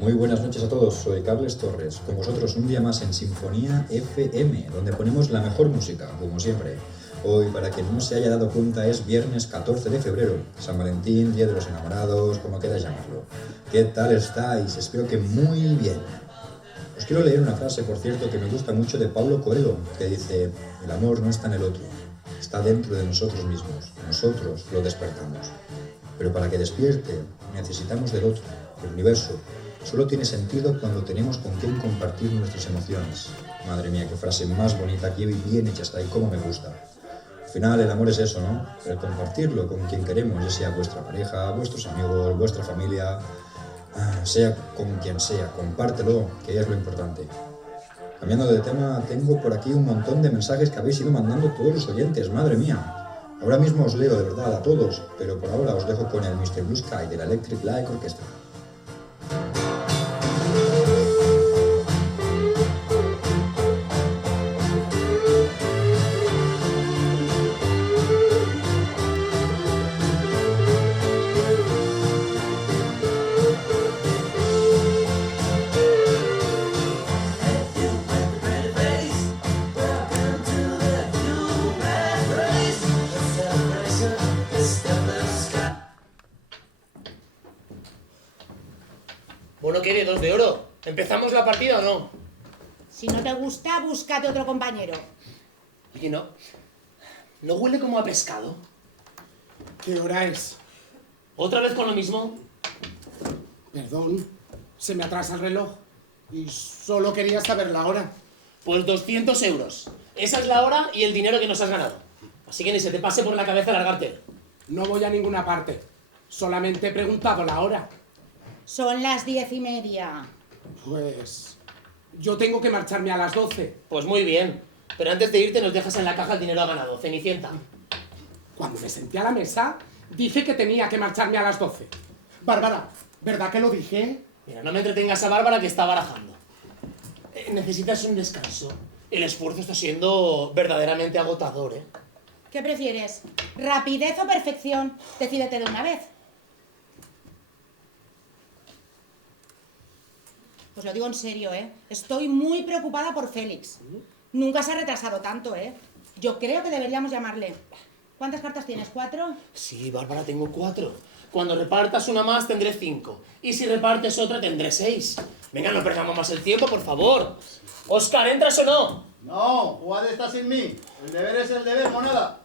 Muy buenas noches a todos, soy Carles Torres, con vosotros un día más en Sinfonía FM, donde ponemos la mejor música, como siempre. Hoy, para quien no se haya dado cuenta, es viernes 14 de febrero, San Valentín, Día de los Enamorados, como queráis llamarlo. ¿Qué tal estáis? Espero que muy bien. Os quiero leer una frase, por cierto, que me gusta mucho de Paulo Coelho, que dice: el amor no está en el otro, está dentro de nosotros mismos, nosotros lo despertamos. Pero para que despierte, necesitamos del otro, del universo. Solo tiene sentido cuando tenemos con quien compartir nuestras emociones. Madre mía, qué frase más bonita, qué bien hecha está y cómo me gusta. Al final el amor es eso, ¿no? El compartirlo con quien queremos, ya sea vuestra pareja, vuestros amigos, vuestra familia, sea con quien sea, compártelo, que es lo importante. Cambiando de tema, tengo por aquí un montón de mensajes que habéis ido mandando todos los oyentes, madre mía. Ahora mismo os leo de verdad a todos, pero por ahora os dejo con el Mr. Blue Sky de la Electric Light Orchestra. Bueno, ¿qué? ¿2 de oro? ¿Empezamos la partida o no? Si no te gusta, búscate otro compañero. Oye, ¿no huele como a pescado? ¿Qué hora es? ¿Otra vez con lo mismo? Perdón, se me atrasa el reloj y solo quería saber la hora. Pues 200 euros. Esa es la hora y el dinero que nos has ganado. Así que ni se te pase por la cabeza largarte. No voy a ninguna parte, solamente he preguntado la hora. Son las 10:30. Pues yo tengo que marcharme a las 12. Pues muy bien. Pero antes de irte nos dejas en la caja el dinero ganado, Cenicienta. Cuando me senté a la mesa, dije que tenía que marcharme a las 12. Bárbara, ¿verdad que lo dije? Mira, no me entretengas a Bárbara, que está barajando. Necesitas un descanso. El esfuerzo está siendo verdaderamente agotador, ¿eh? ¿Qué prefieres? ¿Rapidez o perfección? Decídete de una vez. Pues lo digo en serio, ¿eh? Estoy muy preocupada por Félix. Nunca se ha retrasado tanto, ¿eh? Yo creo que deberíamos llamarle. ¿Cuántas cartas tienes? ¿4? Sí, Bárbara, tengo 4. Cuando repartas una más tendré 5. Y si repartes otra tendré 6. Venga, no perdamos más el tiempo, por favor. Óscar, ¿entras o no? No, jugad esta sin mí. El deber es el deber, moneda.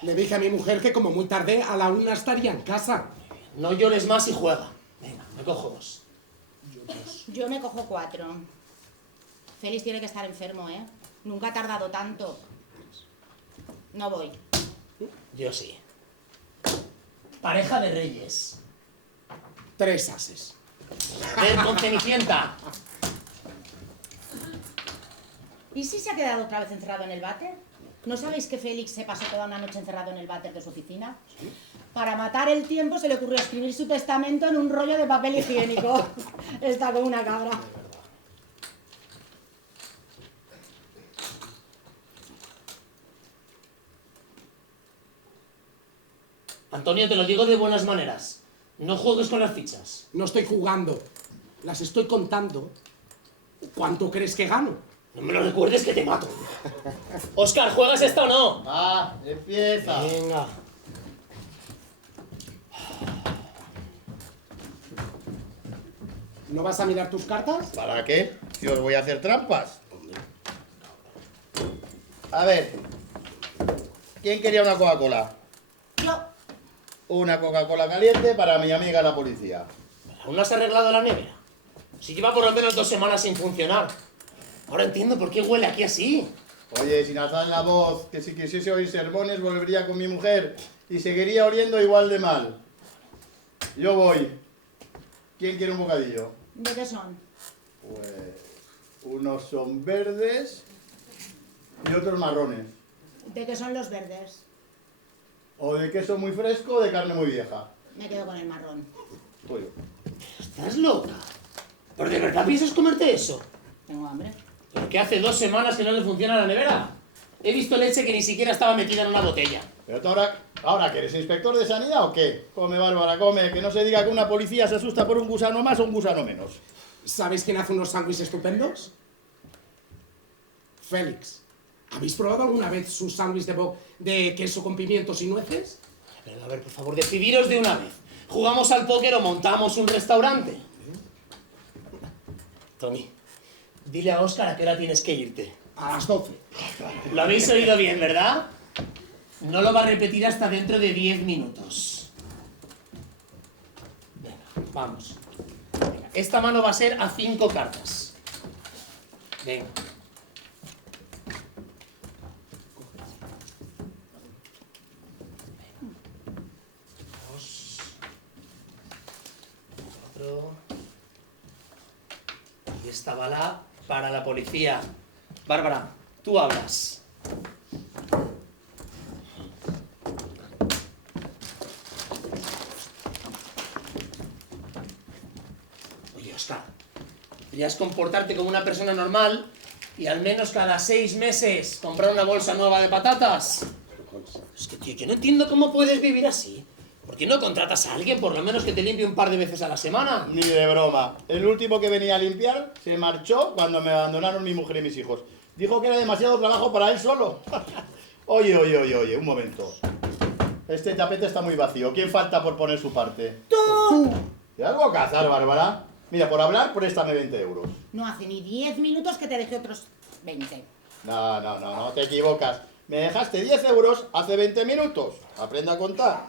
Le dije a mi mujer que como muy tarde a la 1 estaría en casa. No llores más y juega. Venga, me cojo 2. Yo me cojo 4. Félix tiene que estar enfermo, ¿eh? Nunca ha tardado tanto. No voy. Yo sí. Pareja de reyes. 3 ases. Ven con Cenicienta. ¿Y si se ha quedado otra vez encerrado en el váter? ¿No sabéis que Félix se pasó toda una noche encerrado en el váter de su oficina? ¿Sí? Para matar el tiempo se le ocurrió escribir su testamento en un rollo de papel higiénico. Está como una cabra. Antonio, te lo digo de buenas maneras. No juegues con las fichas. No estoy jugando, las estoy contando. ¿Cuánto crees que gano? No me lo recuerdes que te mato. Óscar, ¿juegas esta o no? Va, empieza. Venga. ¿No vas a mirar tus cartas? ¿Para qué? Si os voy a hacer trampas. A ver. ¿Quién quería una Coca-Cola? Yo. Una Coca-Cola caliente para mi amiga la policía. ¿Aún no has arreglado la nevera? Si lleva por lo menos 2 semanas sin funcionar. Ahora entiendo por qué huele aquí así. Oye, sin alzar la voz, que si quisiese oír sermones volvería con mi mujer y seguiría oliendo igual de mal. Yo voy. ¿Quién quiere un bocadillo? ¿De qué son? Pues unos son verdes y otros marrones. ¿De qué son los verdes? O de queso muy fresco o de carne muy vieja. Me quedo con el marrón. Pues ¿Estás loca? ¿Pero de verdad piensas comerte eso? Tengo hambre. ¿Pero qué hace 2 semanas que no le funciona la nevera? He visto leche que ni siquiera estaba metida en una botella. Pero tú ahora que eres inspector de sanidad o qué? Come, Bárbara, come, que no se diga que una policía se asusta por un gusano más o un gusano menos. ¿Sabéis quién hace unos sándwiches estupendos? Félix. ¿Habéis probado alguna vez su sándwich de queso con pimientos y nueces? A ver, por favor, decidiros de una vez. ¿Jugamos al póker o montamos un restaurante? Tommy, dile a Óscar a qué hora tienes que irte. A las 12. Lo habéis oído bien, ¿verdad? No lo va a repetir hasta dentro de 10 minutos. Venga, vamos. Venga, esta mano va a ser a 5 cartas. Venga. 2, 4. Y esta bala para la policía. Bárbara, tú hablas. Oye, Óscar, deberías comportarte como una persona normal y al menos cada 6 meses comprar una bolsa nueva de patatas. Es que, tío, yo no entiendo cómo puedes vivir así. ¿Por qué no contratas a alguien, por lo menos, que te limpie un par de veces a la semana? Ni de broma. El último que venía a limpiar se marchó cuando me abandonaron mi mujer y mis hijos. Dijo que era demasiado trabajo para él solo. Oye, un momento. Este tapete está muy vacío. ¿Quién falta por poner su parte? ¡Tú! ¿Te algo a cazar, Bárbara? Mira, por hablar, préstame 20 euros. No hace ni 10 minutos que te dejé otros 20. No, te equivocas. Me dejaste 10 euros hace 20 minutos. Aprenda a contar.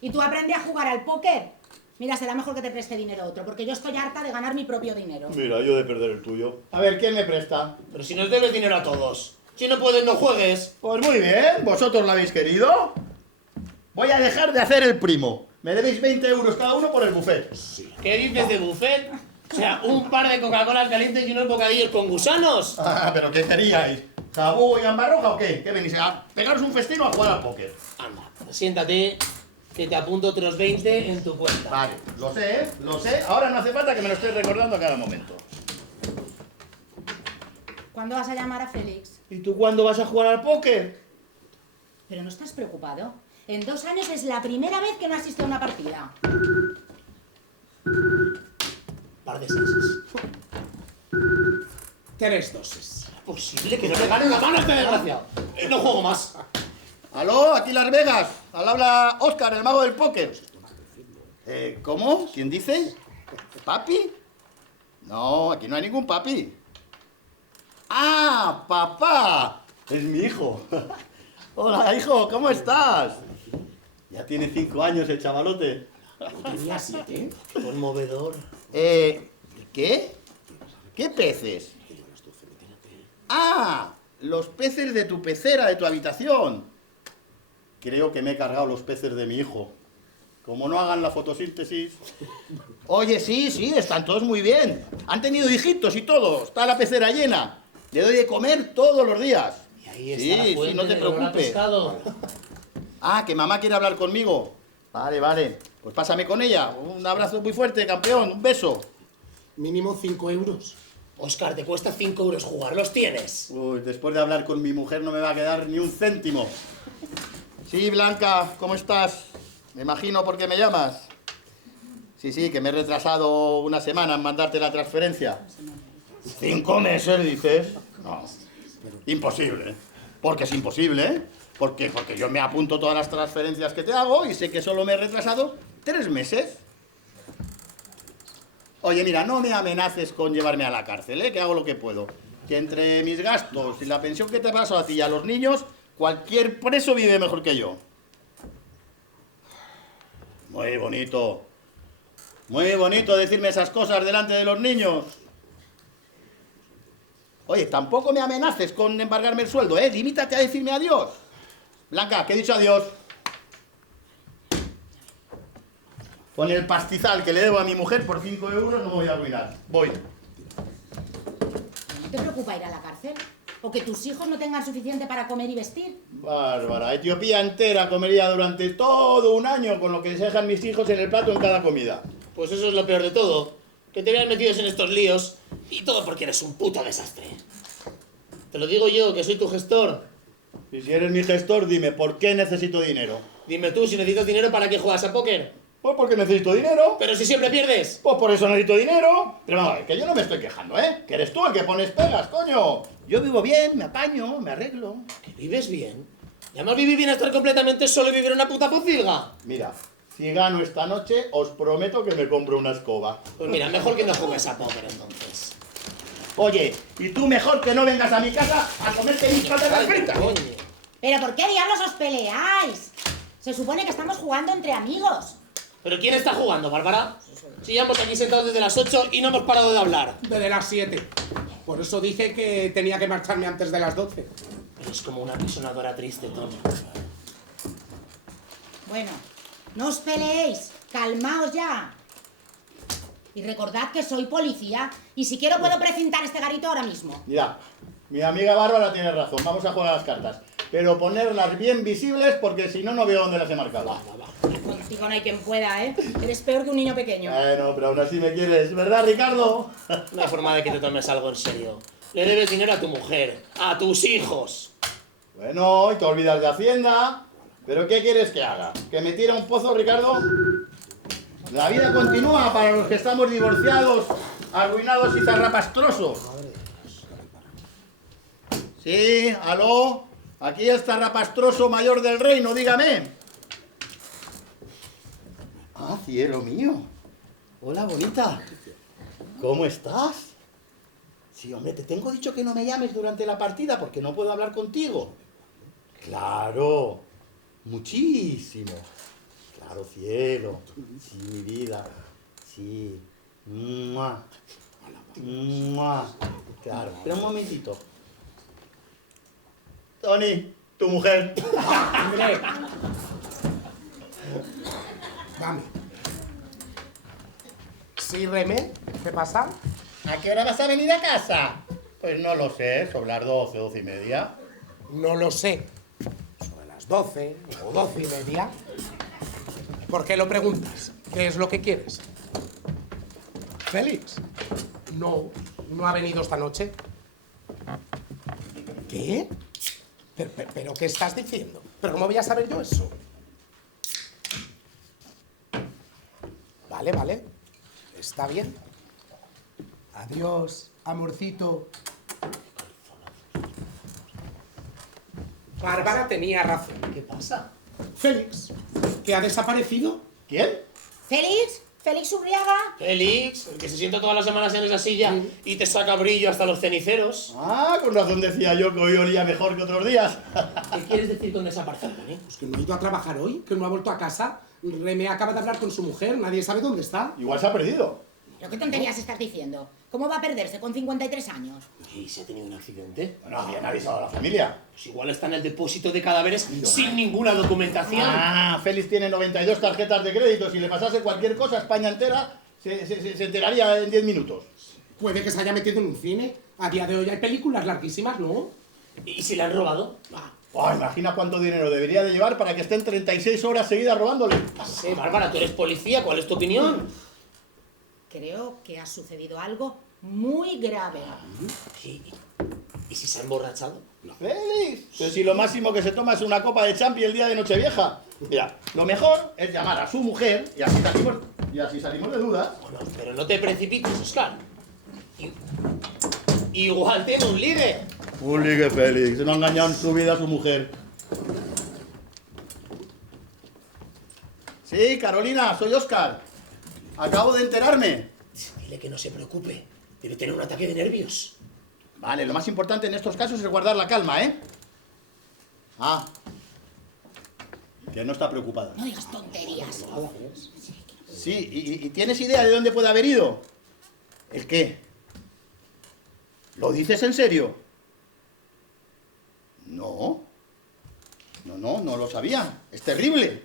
¿Y tú aprendes a jugar al póker? Mira, será mejor que te preste dinero a otro, porque yo estoy harta de ganar mi propio dinero. Mira, yo de perder el tuyo. A ver, ¿quién me presta? Pero si nos debes dinero a todos. Si no puedes, no juegues. Pues muy bien, ¿vosotros lo habéis querido? Voy a dejar de hacer el primo. Me debéis 20 euros cada uno por el buffet. ¿Qué dices de buffet? O sea, un par de Coca-Cola calientes y unos bocadillos con gusanos. Ah, ¿pero qué queríais? ¿Jabú y gamba roja o qué? ¿Qué venís a pegaros un festín o a jugar al póker? Anda, siéntate, que te apunto otros 20 en tu cuenta. Vale, lo sé, ¿eh? Lo sé. Ahora no hace falta que me lo estés recordando a cada momento. ¿Cuándo vas a llamar a Félix? ¿Y tú cuándo vas a jugar al póker? Pero no estás preocupado. En 2 años es la primera vez que no asisto a una partida. Par de seses. 3 dosis. Posible que no le gane la mano a este desgraciado. No juego más. ¿Aló? Aquí Las Vegas. Al habla Óscar, el mago del póker. ¿Cómo? ¿Quién dice? ¿Papi? No, aquí no hay ningún papi. ¡Ah, papá! Es mi hijo. Hola, hijo, ¿cómo estás? Ya tiene 5 años el chavalote. ¿Tenía 7? Conmovedor. ¿Qué? ¿Qué peces? ¡Ah! Los peces de tu pecera, de tu habitación. Creo que me he cargado los peces de mi hijo. Como no hagan la fotosíntesis. Oye, sí, están todos muy bien. Han tenido hijitos y todo. Está la pecera llena. Le doy de comer todos los días. Y ahí está la fuente no te del olor a preocupes. pescado. Ah, que mamá quiere hablar conmigo. Vale. Pues pásame con ella. Un abrazo muy fuerte, campeón. Un beso. Mínimo 5 euros. Óscar, te cuesta 5 euros jugar, los tienes. Uy, después de hablar con mi mujer no me va a quedar ni un céntimo. Sí, Blanca, ¿cómo estás? Me imagino por qué me llamas. Sí, que me he retrasado una semana en mandarte la transferencia. 5 meses, dices. No, imposible. Porque es imposible, ¿eh? Porque yo me apunto todas las transferencias que te hago y sé que solo me he retrasado 3 meses. Oye, mira, no me amenaces con llevarme a la cárcel, ¿eh? Que hago lo que puedo. Que entre mis gastos y la pensión que te paso a ti y a los niños, cualquier preso vive mejor que yo. Muy bonito. Muy bonito decirme esas cosas delante de los niños. Oye, tampoco me amenaces con embargarme el sueldo, ¿eh? Limítate a decirme adiós. Blanca, que he dicho adiós. Con el pastizal que le debo a mi mujer por 5 euros no me voy a arruinar. Voy. ¿No te preocupa ir a la cárcel? ¿O que tus hijos no tengan suficiente para comer y vestir? Bárbara, Etiopía entera comería durante todo un año con lo que se dejan mis hijos en el plato en cada comida. Pues eso es lo peor de todo. Que te vean metidos en estos líos y todo porque eres un puto desastre. Te lo digo yo, que soy tu gestor. Y si eres mi gestor, dime, ¿por qué necesito dinero? Dime tú, si necesitas dinero, ¿para qué juegas a póker? Pues porque necesito dinero. Pero si siempre pierdes. Pues por eso necesito dinero. Pero vamos a ver, que yo no me estoy quejando, ¿eh? Que eres tú el que pones pegas, coño. Yo vivo bien, me apaño, me arreglo. ¿Que vives bien? ¿Llamas vivir bien a estar completamente solo y vivir en una puta pocilga? Mira, si gano esta noche, os prometo que me compro una escoba. Pues mira, mejor que no juegues a póker entonces. Oye, y tú mejor que no vengas a mi casa a comerte mis patatas fritas. Coño. ¿Pero por qué diablos os peleáis? Se supone que estamos jugando entre amigos. ¿Pero quién está jugando, Bárbara? Si ya hemos aquí sentados desde las 8 y no hemos parado de hablar. Desde las 7. Por eso dije que tenía que marcharme antes de las 12. Eres como una pisonadora triste, Tony. Bueno, no os peleéis. Calmaos ya. Y recordad que soy policía. Y si quiero puedo precintar este garito ahora mismo. Mira, mi amiga Bárbara tiene razón. Vamos a jugar a las cartas. Pero ponerlas bien visibles porque si no, no veo dónde las he marcado. Contigo no hay quien pueda, ¿eh? Eres peor que un niño pequeño. Bueno, pero aún así me quieres, ¿verdad, Ricardo? No hay forma de que te tomes algo en serio. Le debes dinero a tu mujer, a tus hijos. Bueno, y te olvidas de Hacienda. ¿Pero qué quieres que haga? ¿Que me tire a un pozo, Ricardo? La vida continúa para los que estamos divorciados, arruinados y zarrapastrosos. Sí, aló. Aquí el zarrapastroso mayor del reino, dígame. Ah, cielo mío. Hola, bonita. ¿Cómo estás? Sí, hombre, te tengo dicho que no me llames durante la partida porque no puedo hablar contigo. Claro, muchísimo. Claro, cielo. Sí, mi vida. Sí. ¡Mua! ¡Mua! Claro, espera un momentito. Tony, tu mujer. ¡Hombre! Dame. ¿Sí, Remé? ¿Qué pasa? ¿A qué hora vas a venir a casa? Pues no lo sé, sobre las 12, 12 y media. No lo sé. Sobre las 12 o 12 y media. ¿Por qué lo preguntas? ¿Qué es lo que quieres? ¿Félix? No, no ha venido esta noche. ¿Qué? ¿Pero qué estás diciendo? ¿Pero cómo voy a saber yo eso? Vale, vale. Está bien. Adiós, amorcito. Bárbara tenía razón. ¿Qué pasa? Félix, ¿que ha desaparecido? ¿Quién? ¿Félix? ¿Félix Urriaga? Félix, el que se sienta todas las semanas en esa silla y te saca brillo hasta los ceniceros. Ah, con razón decía yo que hoy olía mejor que otros días. ¿Qué quieres decir con desaparecer, Tony? Pues que no ha ido a trabajar hoy, que no ha vuelto a casa. Remé acaba de hablar con su mujer, nadie sabe dónde está. Igual se ha perdido. ¿Pero qué tonterías estás diciendo? ¿Cómo va a perderse con 53 años? ¿Y si ha tenido un accidente? Bueno, habían avisado a la familia. Pues igual está en el depósito de cadáveres sin ninguna documentación. Ah, Félix tiene 92 tarjetas de crédito. Si le pasase cualquier cosa a España entera, se enteraría en 10 minutos. Puede que se haya metido en un cine. A día de hoy hay películas larguísimas, ¿no? ¿Y si le han robado? Oh, imagina cuánto dinero debería de llevar para que estén 36 horas seguidas robándole. Sí, Bárbara, tú eres policía, ¿cuál es tu opinión? Creo que ha sucedido algo muy grave. ¿Y si se ha emborrachado? Félix, pero si lo máximo que se toma es una copa de champi el día de Nochevieja. Mira, lo mejor es llamar a su mujer y así salimos de dudas. Bueno, pero no te precipites, Oscar. Igual tiene un ligue. Un ligue, Félix. No ha engañado en su vida a su mujer. Sí, Carolina, soy Oscar. Acabo de enterarme. Dile que no se preocupe. Debe tener un ataque de nervios. Vale, lo más importante en estos casos es guardar la calma, ¿eh? Ah. Que no está preocupada. No digas tonterías. Sí, ¿y tienes idea de dónde puede haber ido? ¿El qué? ¿Lo dices en serio? No. No lo sabía. Es terrible.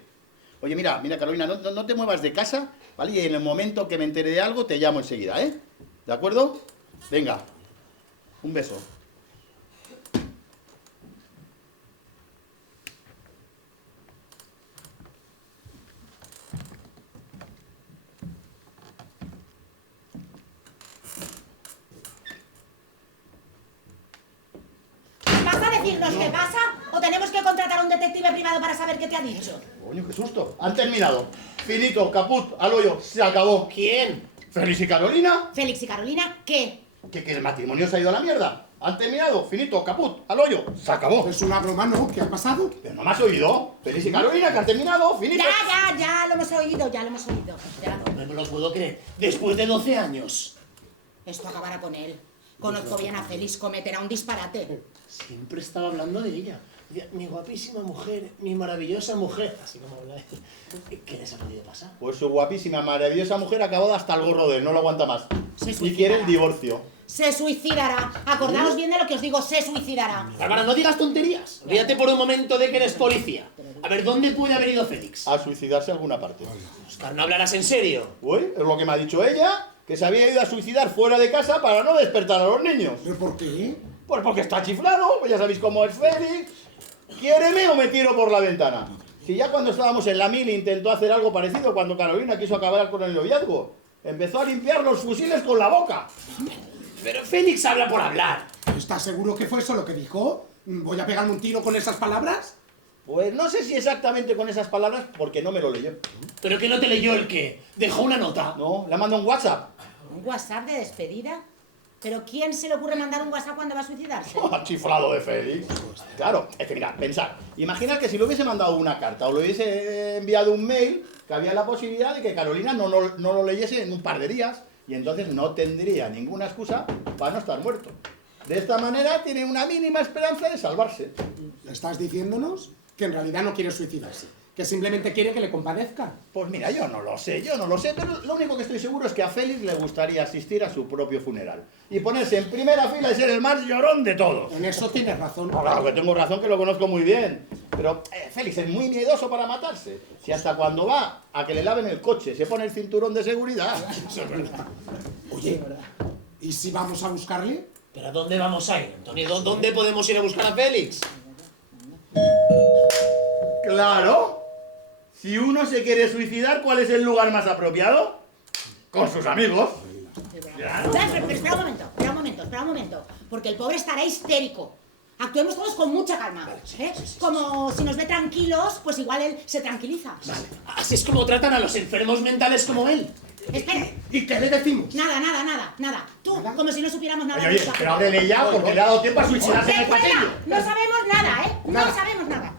Oye, mira, Carolina, no te muevas de casa, ¿vale? Y en el momento que me entere de algo, te llamo enseguida, ¿eh? ¿De acuerdo? Venga. Un beso. ¿Vas a decirnos qué pasa o tenemos que contratar a un detective privado para saber qué te ha dicho? Coño, qué susto. Han terminado. Finito, caput, al hoyo, se acabó. ¿Quién? Félix y Carolina. Félix y Carolina, ¿qué? Que el matrimonio se ha ido a la mierda. Han terminado. Finito, caput, al hoyo, se acabó. Es una broma, ¿no? ¿Qué ha pasado? Pero no me has oído. Félix y Carolina, que han terminado. Finito. Ya lo hemos oído, ya. No me lo puedo creer. Después de 12 años. Esto acabará con él. Conozco bien a Félix, cometerá un disparate. Siempre estaba hablando de ella. Decía, mi guapísima mujer, mi maravillosa mujer. Así como habla. ¿Qué les ha podido pasar? Pues su guapísima, maravillosa mujer ha acabado hasta el gorro de él, no lo aguanta más. Se Y suicidará. quiere el divorcio. Se suicidará. Acordaos bien de lo que os digo, se suicidará. Bárbara, no digas tonterías. Olvídate por un momento de que eres policía. A ver, ¿dónde puede haber ido Félix? A suicidarse a alguna parte. Oscar, no hablarás en serio. Uy, es lo que me ha dicho ella, que se había ido a suicidar fuera de casa para no despertar a los niños. ¿Pero por qué? Pues porque está chiflado, pues ya sabéis cómo es Félix. ¿Quiéreme o me tiro por la ventana? Si ya cuando estábamos en la mili intentó hacer algo parecido cuando Carolina quiso acabar con el noviazgo. Empezó a limpiar los fusiles con la boca. Pero Félix habla por hablar. ¿Estás seguro que fue eso lo que dijo? ¿Voy a pegarme un tiro con esas palabras? Pues no sé si exactamente con esas palabras, porque no me lo leyó. ¿Pero que no te leyó el qué? ¿Dejó una nota? No, le mandó un WhatsApp. ¿Un WhatsApp de despedida? ¿Pero quién se le ocurre mandar un WhatsApp cuando va a suicidarse? Chiflado de Félix. Claro, es que mira, pensad. Imaginad que si le hubiese mandado una carta o le hubiese enviado un mail, que había la posibilidad de que Carolina no lo leyese en un par de días y entonces no tendría ninguna excusa para no estar muerto. De esta manera tiene una mínima esperanza de salvarse. ¿Estás diciéndonos que en realidad no quiere suicidarse? ¿Que simplemente quiere que le compadezca? Pues mira, yo no lo sé, pero lo único que estoy seguro es que a Félix le gustaría asistir a su propio funeral y ponerse en primera fila y ser el más llorón de todos. En eso tienes razón. Claro que tengo razón, que lo conozco muy bien. Pero Félix es muy miedoso para matarse. Si hasta cuando va a que le laven el coche se pone el cinturón de seguridad. Eso es verdad. Oye, ¿y si vamos a buscarle? ¿Pero a dónde vamos a ir, Antonio? ¿Dónde podemos ir a buscar a Félix? Claro. Si uno se quiere suicidar, ¿cuál es el lugar más apropiado? Con sus amigos. Claro. Pero espera un momento. Porque el pobre estará histérico. Actuemos todos con mucha calma. ¿Eh? Como si nos ve tranquilos, pues igual él se tranquiliza. Vale. Así es como tratan a los enfermos mentales como él. Espera. ¿Y qué le decimos? Nada. Tú, como si no supiéramos nada. Oye, pero ábrele ya porque le ha dado tiempo a suicidarse en el ¡Fuera! pasillo. No sabemos nada, ¿eh? Nada. No sabemos nada.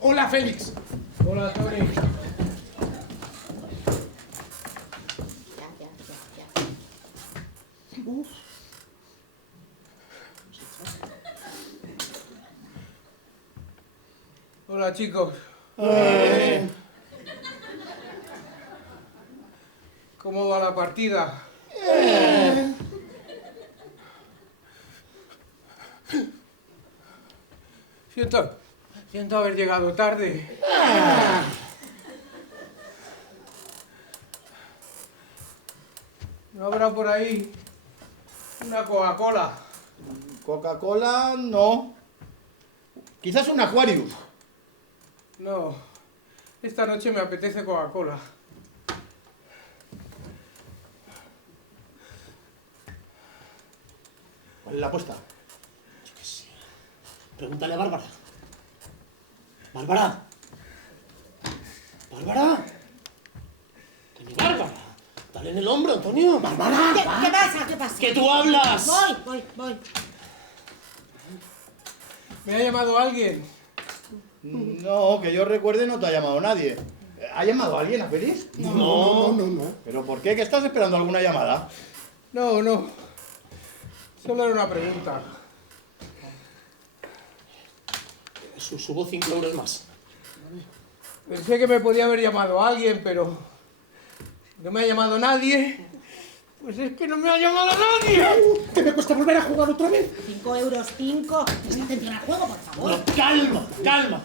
Hola, Félix. Hola, Tony. Ya. Hola, chicos. ¿Cómo va la partida? Siento haber llegado tarde. ¿No habrá por ahí una Coca-Cola? Coca-Cola, no. Quizás un Aquarius. No, esta noche me apetece Coca-Cola. ¿Cuál es la apuesta? Pregúntale a Bárbara. ¿Bárbara? ¿Bárbara? Antonio, Bárbara. Dale en el hombro, Antonio. ¡Bárbara! ¿Qué pasa? ¡Que tú hablas! Voy. ¿Me ha llamado alguien? No, que yo recuerde no te ha llamado nadie. ¿Ha llamado alguien a Félix? No. ¿Pero por qué? ¿Que estás esperando alguna llamada? No. Solo era una pregunta. Subo 5 euros más. Pensé que me podía haber llamado alguien, pero no me ha llamado nadie. Pues es que no me ha llamado nadie. ¿Qué me cuesta volver a jugar otra vez? 5 euros, 5. Presta atención al juego, por favor. No, calma.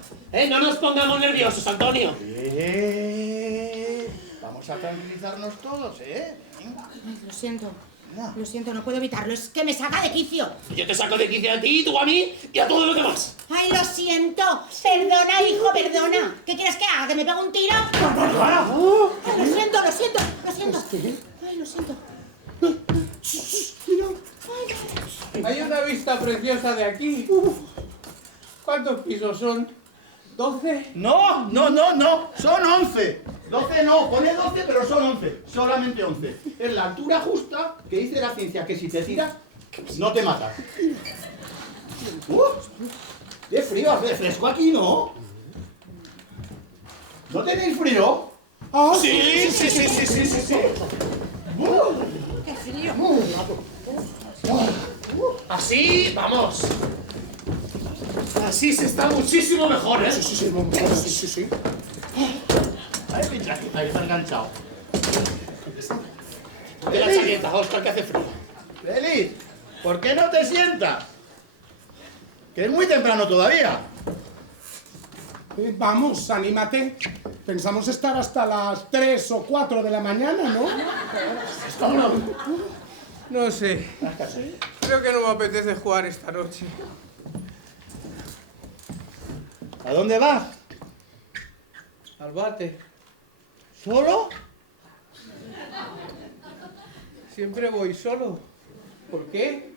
No nos pongamos nerviosos, Antonio. Vamos a tranquilizarnos todos, ¿eh? Venga. Ay, lo siento, no puedo evitarlo. Es que me saca de quicio. Yo te saco de quicio a ti, tú a mí y a todos los demás. Ay, lo siento. Perdona, hijo, perdona. ¿Qué quieres que haga? ¿Que me pegue un tiro? Ay, lo siento. Ay, lo siento. Mira. Ay, Hay una vista preciosa de aquí. ¿Cuántos pisos son? ¿12? No, son 11. 12 no, pone 12, pero son 11. Solamente 11. Es la altura justa que dice la ciencia que si te tiras, no te matas. ¡Qué frío! Hace fresco aquí, ¿no? ¿No tenéis frío? Ah, sí. ¡Qué frío! Así, vamos. Así se está muchísimo mejor, ¿eh? Sí. Ay, pincha, ahí está enganchado. De la chaqueta, Óscar, que hace frío. Feliz, ¿por qué no te sientas? Que es muy temprano todavía. Vamos, anímate. Pensamos estar hasta las 3 o 4 de la mañana, ¿no? No sé. Creo que no me apetece jugar esta noche. ¿A dónde vas? Al váter. ¿Solo? Siempre voy solo. ¿Por qué?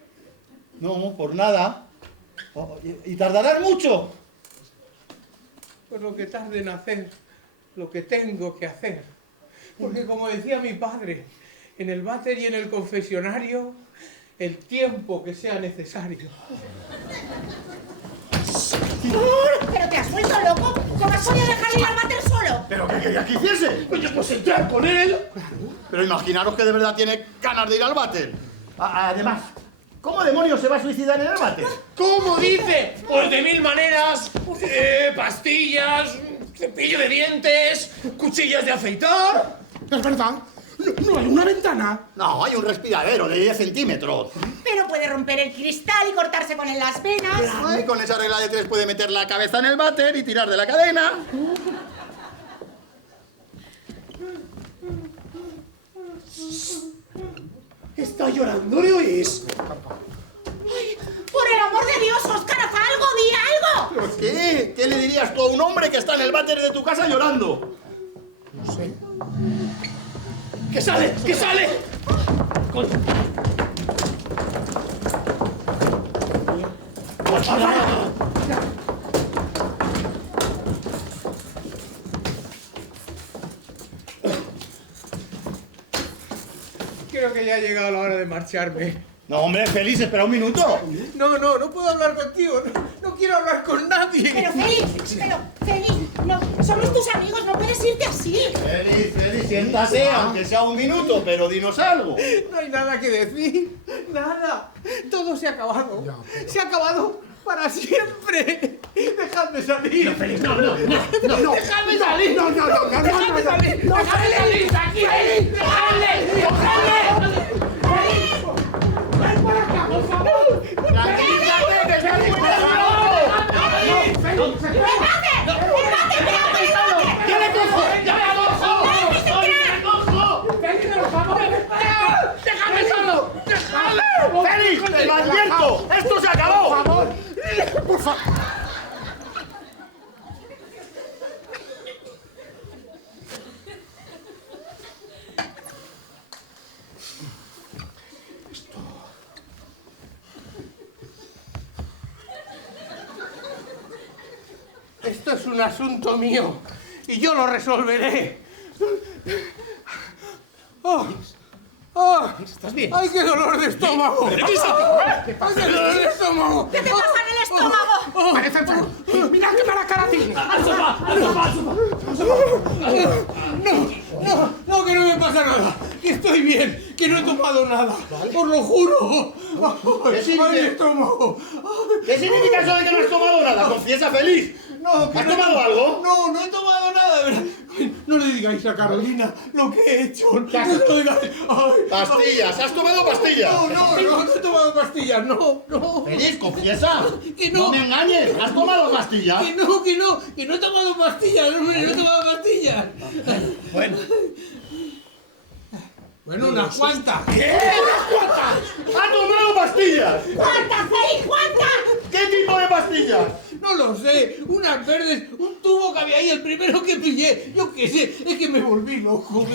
No, por nada. ¿Y tardarás mucho? Pues lo que tarde en hacer, lo que tengo que hacer. Porque como decía mi padre, en el váter y en el confesionario, el tiempo que sea necesario. ¿Pero te has vuelto loco? ¿Cómo has podido dejarle ir al váter solo? ¿Pero qué quería que hiciese? Oye, pues entrar con él. Pero imaginaros que de verdad tiene ganas de ir al váter. Además, ¿cómo demonios se va a suicidar en el váter? ¿Cómo dice? Pues de mil maneras. Pastillas, cepillo de dientes, cuchillas de afeitar. Es verdad. No hay una ventana. No, hay un respiradero de 10 centímetros. Pero puede romper el cristal y cortarse con él las venas. Y con esa regla de 3 puede meter la cabeza en el váter y tirar de la cadena. Está llorando, ¿le oís? Ay, por el amor de Dios, Óscar, haz algo, di algo. ¿Qué? ¿Qué le dirías tú a un hombre que está en el váter de tu casa llorando? No sé. ¡Que sale! ¡Que sale! Creo que ya ha llegado la hora de marcharme. No, hombre, Félix, espera un minuto. No puedo hablar contigo. No quiero hablar con nadie. Pero Félix, no, somos tus amigos, no puedes irte así. Félix, siéntase, aunque sea un minuto, pero dinos algo. No hay nada que decir. Nada. Todo se ha acabado. Se ha acabado para siempre. Dejadme salir. Félix, no. Dejadme salir. No. Dejadme salir. Dejadme salir de aquí. Dejadme. Ven por acá, por favor. ¡Tranquilízate, que está muy nervioso! ¡Ya le cojo! ¡Déjame solo! ¡Déjame! ¡Félix, te lo advierto! ¡Esto se acabó! Por favor. Por favor. Esto es un asunto mío y yo lo resolveré. ¿Estás bien? ¡Ay, qué dolor de estómago! ¿Pero qué es? ¡Qué dolor de estómago! ¿Qué te pasa en el estómago? Parece enfermo. Mira qué mala cara tiene. ¡Al sofá! No, que no me pasa nada. Que estoy bien, que no he tomado nada. Os lo juro. ¿Qué significa? ¡Ay, estómago! ¿Qué significa eso de que no has tomado nada? Confiesa, Félix. No, que ¿Has no he tomado algo? No he tomado nada. ¿Verdad? No le digáis a Carolina lo que he hecho. No se lo digáis. Ay, Pastillas, ¿has tomado pastillas? no he tomado pastillas. No. Félix, confiesa. Que no. No me engañes, ¿has tomado pastillas? Que no he tomado pastillas, hombre, no he tomado pastillas. Bueno, unas cuantas. ¿Qué? ¡Ha tomado pastillas! ¡Cuánta, Félix, cuánta! ¿Qué tipo de pastillas? No lo sé. Unas verdes, un tubo que había ahí, el primero que pillé. Yo qué sé, es que me volví loco,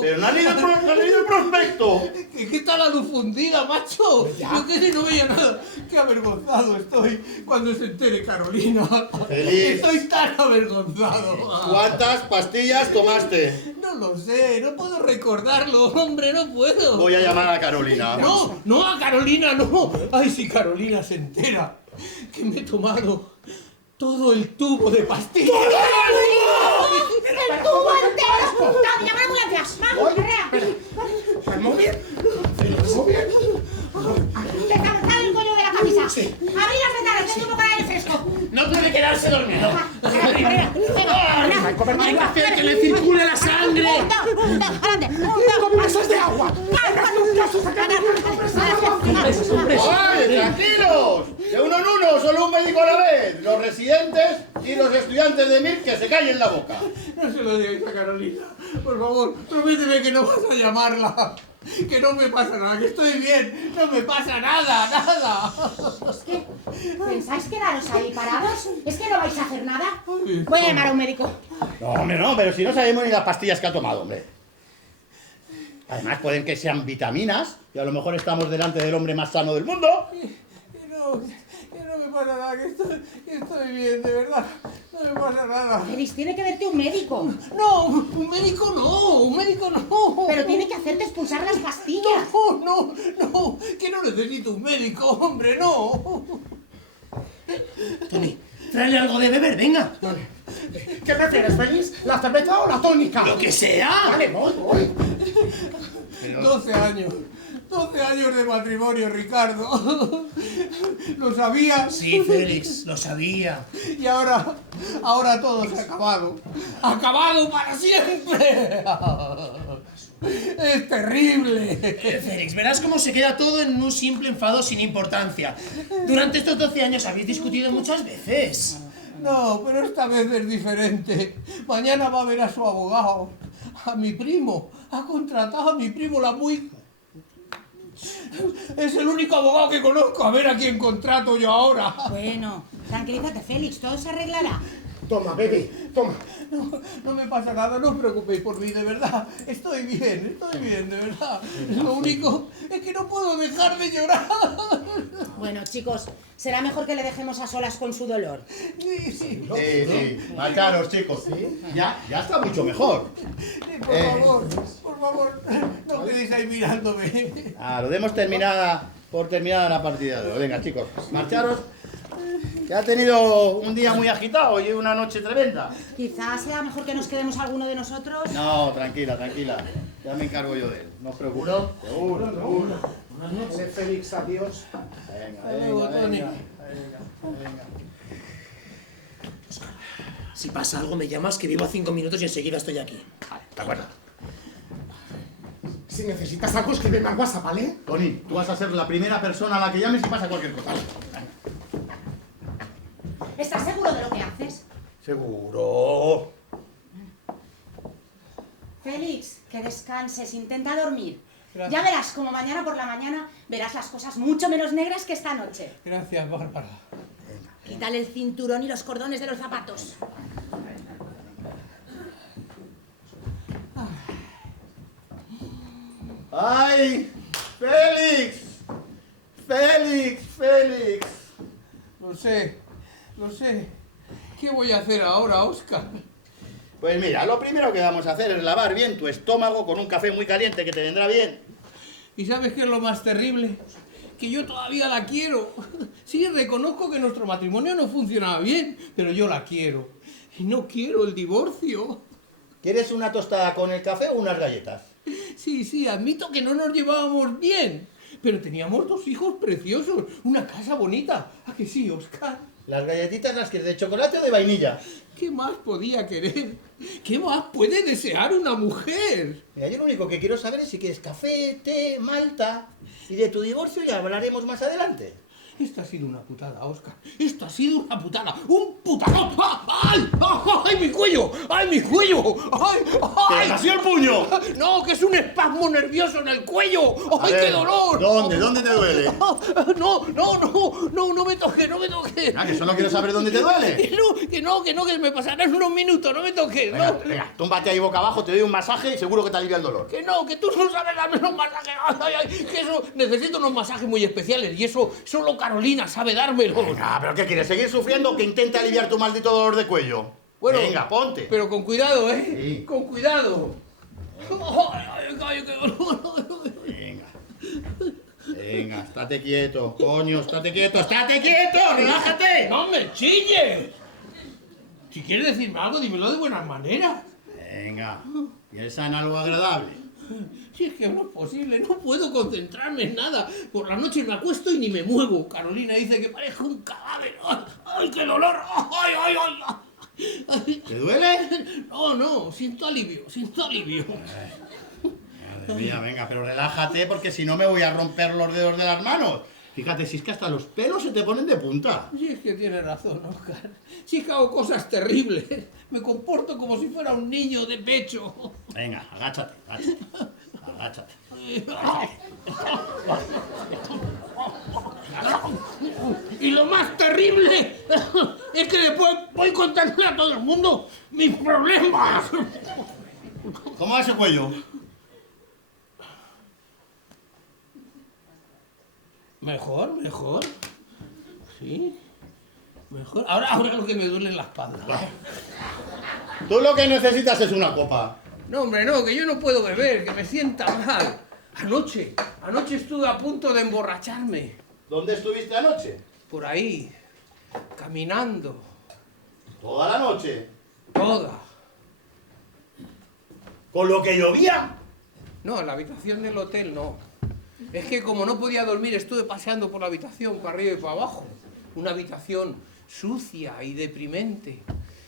Pero no has leído el prospecto. ¿Qué está la luz fundida, macho? Yo qué sé, no veía nada. Qué avergonzado estoy cuando se entere Carolina. Feliz. Estoy tan avergonzado. ¿Cuántas pastillas tomaste? No lo sé, no puedo recordarlo, hombre, no puedo. Voy a llamar a Carolina. No, a Carolina no. Ay, si Carolina se entera que me he tomado todo el tubo de pastillas. ¡El tubo entero! ¡No, llama a la ambulancia! ¡Vamos, correa! Muy bien. Muy bien. ¡Descansar el cuello de la camisa! ¡Abrir las ventanas, que tengo para el fresco! No puede quedarse dormido. Hay que hacer que le circule la sangre. ¡Compresas de agua! ¡Ay, tranquilos! De uno en uno, solo un médico a la vez. Los residentes y los estudiantes de MIR que se callen la boca. No se lo digáis a Carolina. Por favor, prométeme que no vas a llamarla. Que no me pasa nada, que estoy bien. No me pasa nada. Es que, ¿pensáis quedaros ahí parados? ¿Es que no vais a hacer nada? Voy a llamar a un médico. No, hombre, no, pero si no sabemos ni las pastillas que ha tomado, hombre. Además, pueden que sean vitaminas, y a lo mejor estamos delante del hombre más sano del mundo. Que no me pasa nada, que estoy bien, de verdad. No me pasa nada. Félix, tiene que verte un médico. No, un médico no. Pero tiene que hacerte expulsar las pastillas. No, que no necesito un médico, hombre, no. Tony, tráele algo de beber, venga. ¿Qué prefieres, Félix? ¿La cerveza o la tónica? Lo que sea. Vale, voy. 12 años. 12 años de matrimonio, Ricardo. ¿Lo sabías? Sí, Félix, lo sabía. Y ahora todo se ha acabado. ¡Acabado para siempre! ¡Es terrible! Félix, verás cómo se queda todo en un simple enfado sin importancia. Durante estos 12 años habéis discutido muchas veces. No, pero esta vez es diferente. Mañana va a ver a su abogado, a mi primo. Ha contratado a mi primo la muy... Es el único abogado que conozco. A ver a quién contrato yo ahora. Bueno, tranquilízate, Félix, todo se arreglará. Toma, bebé, toma. No me pasa nada, no os preocupéis por mí, de verdad. Estoy bien, de verdad. Lo único es que no puedo dejar de llorar. Bueno, chicos, será mejor que le dejemos a solas con su dolor. Sí. Sí, marcharos, chicos. Ya está mucho mejor. Por favor, no quedéis ahí mirándome. Lo demos por terminada la partida de hoy. Venga, chicos, marcharos. Que ha tenido un día muy agitado y una noche tremenda. Quizás sea mejor que nos quedemos alguno de nosotros. No, tranquila. Ya me encargo yo de él. No os preocupéis. Seguro. Félix, adiós. Venga. Si pasa algo, me llamas, que vivo a 5 minutos y enseguida estoy aquí. ¿De acuerdo? Si necesitas algo, escríbeme al WhatsApp, ¿vale? Tony, tú vas a ser la primera persona a la que llames si pasa cualquier cosa. ¿Estás seguro de lo que haces? Seguro. Félix, que descanses, intenta dormir. Gracias. Ya verás como mañana por la mañana verás las cosas mucho menos negras que esta noche. Gracias, Bárbara. Quítale el cinturón y los cordones de los zapatos. ¡Ay! ¡Félix! Lo sé. ¿Qué voy a hacer ahora, Óscar? Pues mira, lo primero que vamos a hacer es lavar bien tu estómago con un café muy caliente que te vendrá bien. ¿Y sabes qué es lo más terrible? Que yo todavía la quiero. Sí, reconozco que nuestro matrimonio no funcionaba bien, pero yo la quiero. Y no quiero el divorcio. ¿Quieres una tostada con el café o unas galletas? Sí, admito que no nos llevábamos bien, pero teníamos 2 hijos preciosos, una casa bonita. ¿A que sí, Óscar? ¿Las galletitas las quieres de chocolate o de vainilla? ¿Qué más podía querer? ¿Qué más puede desear una mujer? Mira, yo lo único que quiero saber es si quieres café, té, malta. Y de tu divorcio ya hablaremos más adelante. Esto ha sido una putada, Óscar. Esto ha sido una putada. ¡Un putadón! ¡Ay! ¡Ay, mi cuello! ¡Ay, mi cuello! ¡Ay! ¡Ay! ¡Te nació el puño! ¡No, que es un espasmo nervioso en el cuello! A ¡Ay, ver, qué dolor! ¿Dónde? ¿Dónde te duele? No me toques, no me toques. Ah, que solo quiero saber dónde te duele. Que me pasarán unos minutos, no me toques, Venga, no. venga, túmbate ahí boca abajo, te doy un masaje y seguro que te alivia el dolor. Que tú no sabes darme los masajes. Ay, que eso, necesito unos masajes muy especiales y eso solo Carolina sabe dármelo. Venga, ¿pero qué quieres? ¿Seguir sufriendo o que intente aliviar tu maldito dolor de cuello? Bueno, venga, ponte. Pero con cuidado, ¿eh? Sí. Con cuidado. Ay, qué dolor. Venga. Venga, estate quieto, coño, estate quieto, relájate. ¡No me chilles! Si quieres decirme algo, dímelo de buenas maneras. Venga, piensa en algo agradable. Si es que no es posible, no puedo concentrarme en nada. Por la noche me acuesto y ni me muevo. Carolina dice que parezco un cadáver. ¡Ay, qué dolor! ¡Ay! ¿Te duele? No, siento alivio. Madre mía, venga, pero relájate porque si no me voy a romper los dedos de las manos. Fíjate, si es que hasta los pelos se te ponen de punta. Si es que tienes razón, Óscar. Si es que hago cosas terribles. Me comporto como si fuera un niño de pecho. Venga, agáchate. Y lo más terrible es que después voy contándole a todo el mundo mis problemas. ¿Cómo va ese cuello? Mejor. Sí. Mejor. Ahora lo que me duele es la espalda. Tú lo que necesitas es una copa. No, hombre, no, que yo no puedo beber, que me sienta mal. Anoche estuve a punto de emborracharme. ¿Dónde estuviste anoche? Por ahí, caminando, Toda la noche. toda. ¿Con lo que llovía? No, en la habitación del hotel no. Es que como no podía dormir, estuve paseando por la habitación, para arriba y para abajo. Una habitación sucia y deprimente.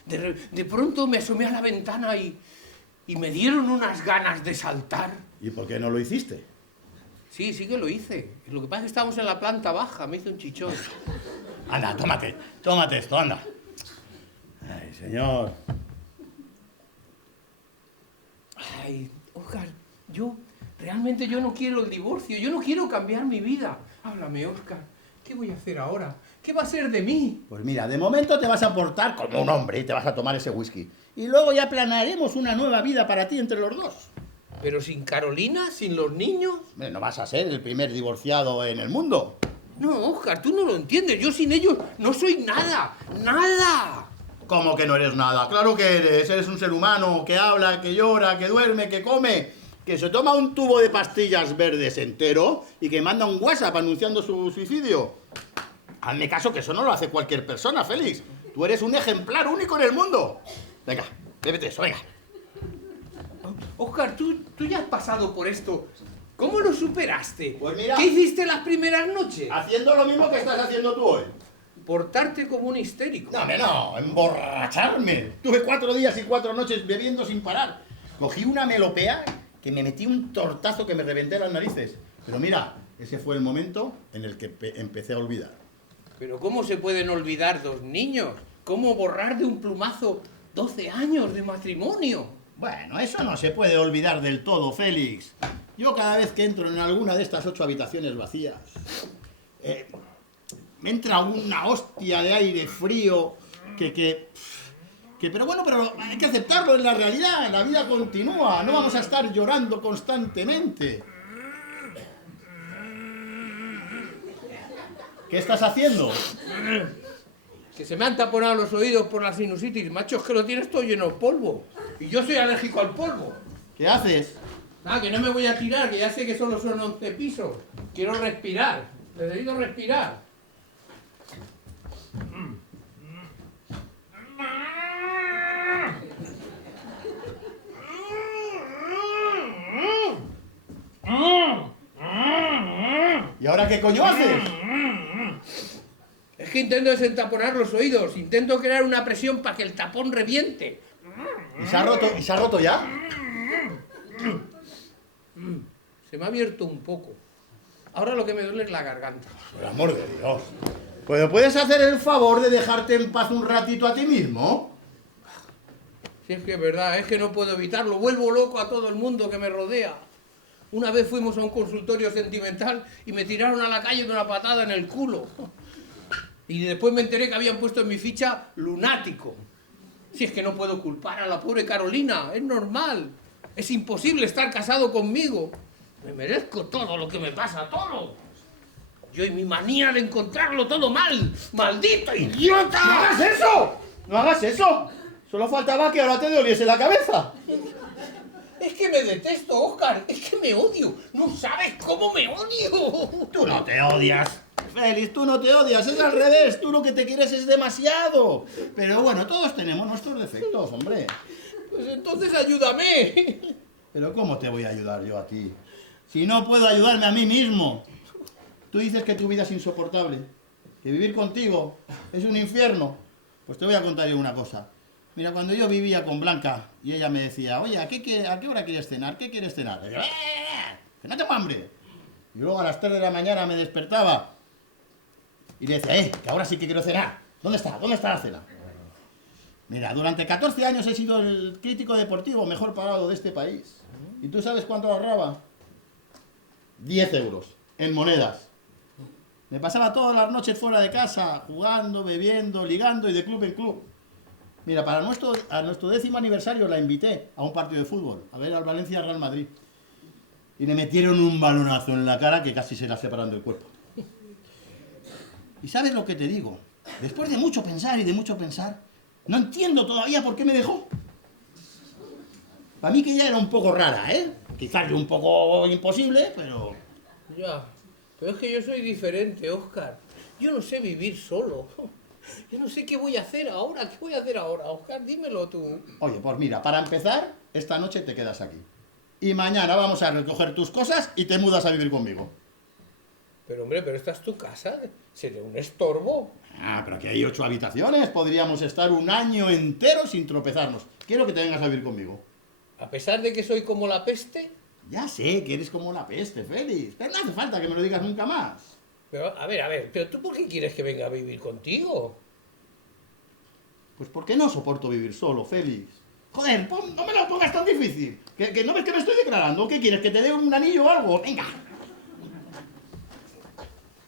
De pronto me asomé a la ventana y me dieron unas ganas de saltar. ¿Y por qué no lo hiciste? Sí que lo hice. Lo que pasa es que estábamos en la planta baja, me hizo un chichón. Anda, tómate esto, anda. Ay, señor. Ay, Óscar, realmente yo no quiero el divorcio, yo no quiero cambiar mi vida. Háblame, Óscar, ¿qué voy a hacer ahora? ¿Qué va a ser de mí? Pues mira, de momento te vas a portar como un hombre y te vas a tomar ese whisky. Y luego ya planearemos una nueva vida para ti entre los dos. ¿Pero sin Carolina? ¿Sin los niños? Hombre, no vas a ser el primer divorciado en el mundo. No, Óscar, tú no lo entiendes. Yo sin ellos no soy nada. ¡Nada! ¿Cómo que no eres nada? Claro que eres. Eres un ser humano que habla, que llora, que duerme, que come, que se toma un tubo de pastillas verdes entero y que manda un WhatsApp anunciando su suicidio. Hazme caso que eso no lo hace cualquier persona, Félix. Tú eres un ejemplar único en el mundo. Venga, bébete eso, venga. Óscar, tú ya has pasado por esto. ¿Cómo lo superaste? Pues mira. ¿Qué hiciste las primeras noches? Haciendo lo mismo que estás haciendo tú hoy. Portarte como un histérico. No, hombre, no, emborracharme. Tuve 4 días y 4 noches bebiendo sin parar. Cogí una melopea que me metí un tortazo que me reventé las narices. Pero mira, ese fue el momento en el que empecé a olvidar. Pero ¿cómo se pueden olvidar 2 niños? ¿Cómo borrar de un plumazo 12 años de matrimonio? Bueno, eso no se puede olvidar del todo, Félix. Yo cada vez que entro en alguna de estas 8 habitaciones vacías, me entra una hostia de aire frío pero bueno, pero hay que aceptarlo, en la realidad, la vida continúa, no vamos a estar llorando constantemente. ¿Qué estás haciendo? Que se me han taponado los oídos por la sinusitis, macho, es que lo tienes todo lleno de polvo. Y yo soy alérgico al polvo. ¿Qué haces? Ah, que no me voy a tirar, que ya sé que solo son 11 pisos. Quiero respirar, necesito respirar. ¿Y ahora qué coño haces? Es que intento desentaponar los oídos, intento crear una presión para que el tapón reviente. ¿Y se ha roto ya? Se me ha abierto un poco. Ahora lo que me duele es la garganta. Por amor de Dios. Pues ¿puedes hacer el favor de dejarte en paz un ratito a ti mismo? Si es que es verdad, es que no puedo evitarlo. Vuelvo loco a todo el mundo que me rodea. Una vez fuimos a un consultorio sentimental y me tiraron a la calle de una patada en el culo. Y después me enteré que habían puesto en mi ficha lunático. Si es que no puedo culpar a la pobre Carolina, es normal. Es imposible estar casado conmigo. Me merezco todo lo que me pasa, todo. Yo y mi manía de encontrarlo todo mal. ¡Maldito idiota! ¡No hagas eso! ¡No hagas eso! Solo faltaba que ahora te doliese la cabeza. Es que me detesto, Óscar. Es que me odio. No sabes cómo me odio. Tú no te odias. Félix, tú no te odias, es al revés. Tú lo que te quieres es demasiado. Pero bueno, todos tenemos nuestros defectos, hombre. Pues entonces ayúdame. Pero ¿cómo te voy a ayudar yo a ti? Si no puedo ayudarme a mí mismo. Tú dices que tu vida es insoportable, que vivir contigo es un infierno. Pues te voy a contar yo una cosa. Mira, cuando yo vivía con Blanca y ella me decía, oye, ¿a qué hora quieres cenar? ¿Qué quieres cenar? Y yo, que no tengo hambre. Y luego a las 3 de la mañana me despertaba y le decía, que ahora sí que quiero cenar. ¿Dónde está? ¿Dónde está la cena? Mira, durante 14 años he sido el crítico deportivo mejor pagado de este país. ¿Y tú sabes cuánto ahorraba? 10 euros en monedas. Me pasaba todas las noches fuera de casa, jugando, bebiendo, ligando y de club en club. Mira, a nuestro 10º aniversario la invité a un partido de fútbol, a ver al Valencia-Real Madrid. Y le metieron un balonazo en la cara que casi se la separan del cuerpo. ¿Y sabes lo que te digo? Después de mucho pensar y de mucho pensar, no entiendo todavía por qué me dejó. Para mí que ella era un poco rara, ¿eh? Quizás yo un poco imposible, pero... Ya, pero es que yo soy diferente, Óscar. Yo no sé vivir solo. Yo no sé qué voy a hacer ahora. ¿Qué voy a hacer ahora, Óscar? Dímelo tú. Oye, pues mira, para empezar, esta noche te quedas aquí. Y mañana vamos a recoger tus cosas y te mudas a vivir conmigo. Pero hombre, pero esta es tu casa. Sería un estorbo. Ah, pero aquí hay 8 habitaciones. Podríamos estar un año entero sin tropezarnos. Quiero que te vengas a vivir conmigo. A pesar de que soy como la peste. Ya sé que eres como la peste, Félix. Pero no hace falta que me lo digas nunca más. Pero, a ver, ¿pero tú por qué quieres que venga a vivir contigo? Pues porque no soporto vivir solo, Félix. Joder, no me lo pongas tan difícil. ¿Que no ves que me estoy declarando? ¿Qué quieres? ¿Que te dé un anillo o algo? Venga.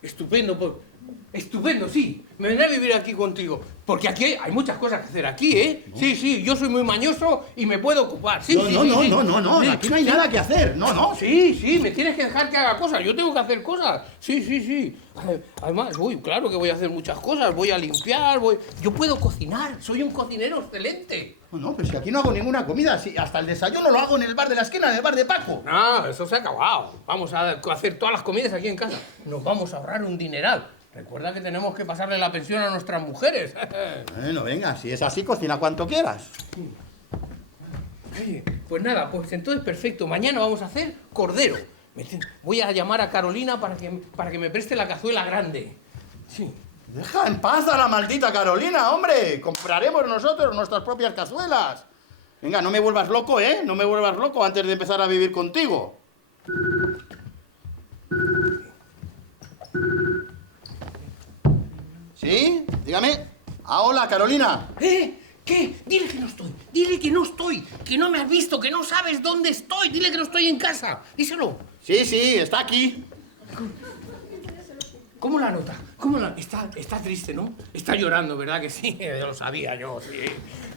Estupendo, pues. Estupendo, sí. Me vendré a vivir aquí contigo. Porque aquí hay muchas cosas que hacer aquí, ¿eh? No. Sí, yo soy muy mañoso y me puedo ocupar. Sí, no, sí. Aquí no hay nada que hacer. No. Sí, me tienes que dejar que haga cosas. Yo tengo que hacer cosas. Sí. Además, claro que voy a hacer muchas cosas. Voy a limpiar, Yo puedo cocinar. Soy un cocinero excelente. No, pero si aquí no hago ninguna comida. Si hasta el desayuno lo hago en el bar de la esquina, en el bar de Paco. No, eso se ha acabado. Vamos a hacer todas las comidas aquí en casa. Nos vamos a ahorrar un dineral. Recuerda que tenemos que pasarle la pensión a nuestras mujeres. Bueno, venga, si es así, cocina cuanto quieras. Oye, pues nada, pues entonces perfecto. Mañana vamos a hacer cordero. Voy a llamar a Carolina para que me preste la cazuela grande. Sí. Deja en paz a la maldita Carolina, hombre. Compraremos nosotros nuestras propias cazuelas. Venga, no me vuelvas loco, ¿eh? No me vuelvas loco antes de empezar a vivir contigo. ¿Sí? Dígame. Ah, hola, Carolina. ¿Qué? Dile que no estoy. Dile que no estoy. Que no me has visto, que no sabes dónde estoy. Dile que no estoy en casa. Díselo. Sí, está aquí. ¿Cómo la nota? Está triste, ¿no? Está llorando, ¿verdad que sí? Lo sabía yo, sí.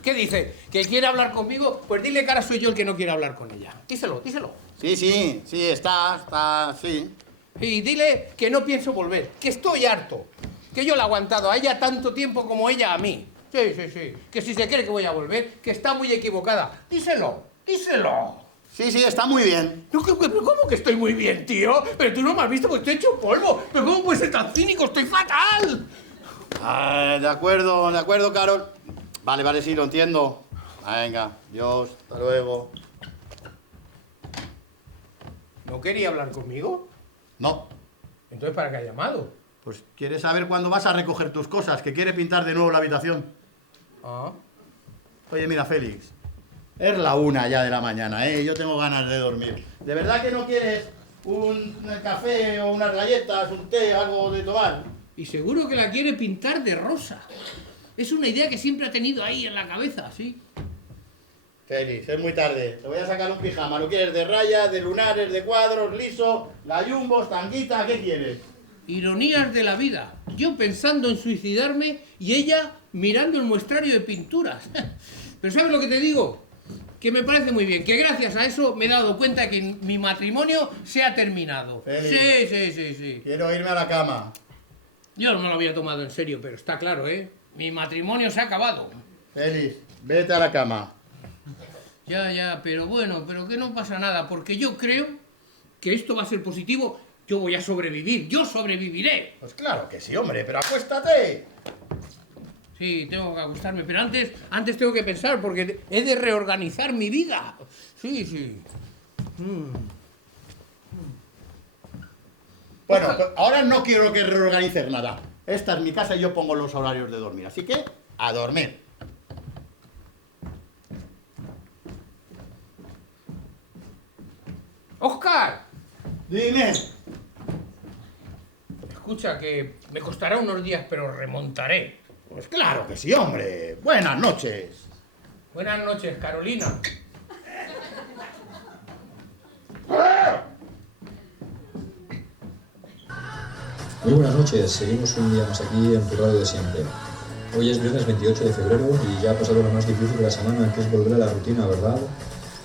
¿Qué dice? ¿Que quiere hablar conmigo? Pues dile que ahora soy yo el que no quiere hablar con ella. Díselo. Sí, está, sí. Y dile que no pienso volver, que estoy harto. Que yo la he aguantado a ella tanto tiempo como ella a mí. Sí. Que si se cree que voy a volver, que está muy equivocada. Díselo. Sí, está muy bien. No, pero ¿cómo que estoy muy bien, tío? Pero tú no me has visto porque estoy hecho polvo. ¿Pero cómo puedes ser tan cínico? ¡Estoy fatal! De acuerdo, Carol. Vale, sí, lo entiendo. Venga, Dios, hasta luego. ¿No quería hablar conmigo? No. ¿Entonces para qué ha llamado? Pues quiere saber cuándo vas a recoger tus cosas, que quiere pintar de nuevo la habitación. Ah. Oye, mira, Félix. Es la 1 ya de la mañana, ¿eh? Yo tengo ganas de dormir. ¿De verdad que no quieres un café o unas galletas, un té, algo de tomar. Y seguro que la quiere pintar de rosa. Es una idea que siempre ha tenido ahí en la cabeza, sí. Félix, es muy tarde. Te voy a sacar un pijama. ¿Lo quieres de rayas, de lunares, de cuadros, liso, gallumbos, tanguita? ¿Qué quieres? Ironías de la vida. Yo pensando en suicidarme y ella mirando el muestrario de pinturas. Pero ¿sabes lo que te digo? Que me parece muy bien, que gracias a eso me he dado cuenta de que mi matrimonio se ha terminado. Félix, Sí. quiero irme a la cama. Yo no lo había tomado en serio, pero está claro, ¿eh? Mi matrimonio se ha acabado. Félix, vete a la cama. Ya, pero bueno, pero que no pasa nada, porque yo creo que esto va a ser positivo. Yo voy a sobrevivir, yo sobreviviré. Pues claro que sí, hombre, pero acuéstate. Sí, tengo que acostarme, pero antes tengo que pensar, porque he de reorganizar mi vida. Sí. Bueno, pues ahora no quiero que reorganices nada. Esta es mi casa y yo pongo los horarios de dormir, así que a dormir. ¡Óscar! Dime. Escucha, que me costará unos días, pero remontaré. Pues claro que sí, hombre. Buenas noches. Buenas noches, Carolina. Muy buenas noches, seguimos un día más aquí en tu radio de siempre. Hoy es viernes 28 de febrero y ya ha pasado lo más difícil de la semana, que es volver a la rutina, ¿verdad?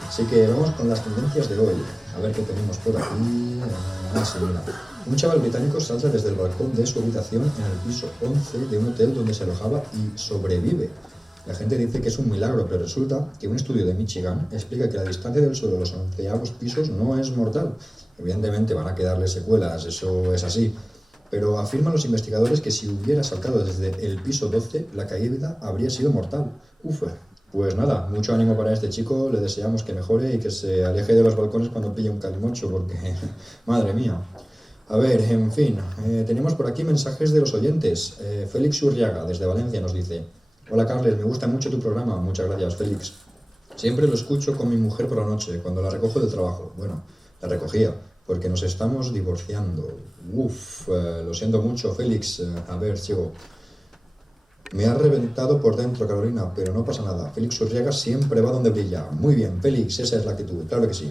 Así que vamos con las tendencias de hoy. A ver qué tenemos por aquí. Sí, mira. Un chaval británico salta desde el balcón de su habitación en el piso 11 de un hotel donde se alojaba y sobrevive. La gente dice que es un milagro, pero resulta que un estudio de Michigan explica que la distancia del suelo a los 11avos pisos no es mortal. Evidentemente van a quedarle secuelas, eso es así. Pero afirman los investigadores que si hubiera saltado desde el piso 12, la caída habría sido mortal. Uf, pues nada, mucho ánimo para este chico, le deseamos que mejore y que se aleje de los balcones cuando pille un calimocho, porque, madre mía. A ver, en fin, tenemos por aquí mensajes de los oyentes. Félix Urriaga, desde Valencia, nos dice: hola Carles, me gusta mucho tu programa. Muchas gracias, Félix. Siempre lo escucho con mi mujer por la noche, cuando la recojo del trabajo. Bueno, la recogía, porque nos estamos divorciando. Uf, lo siento mucho, Félix. A ver, sigo. Me ha reventado por dentro, Carolina, pero no pasa nada. Félix Urriaga siempre va donde brilla. Muy bien, Félix, esa es la actitud, claro que sí.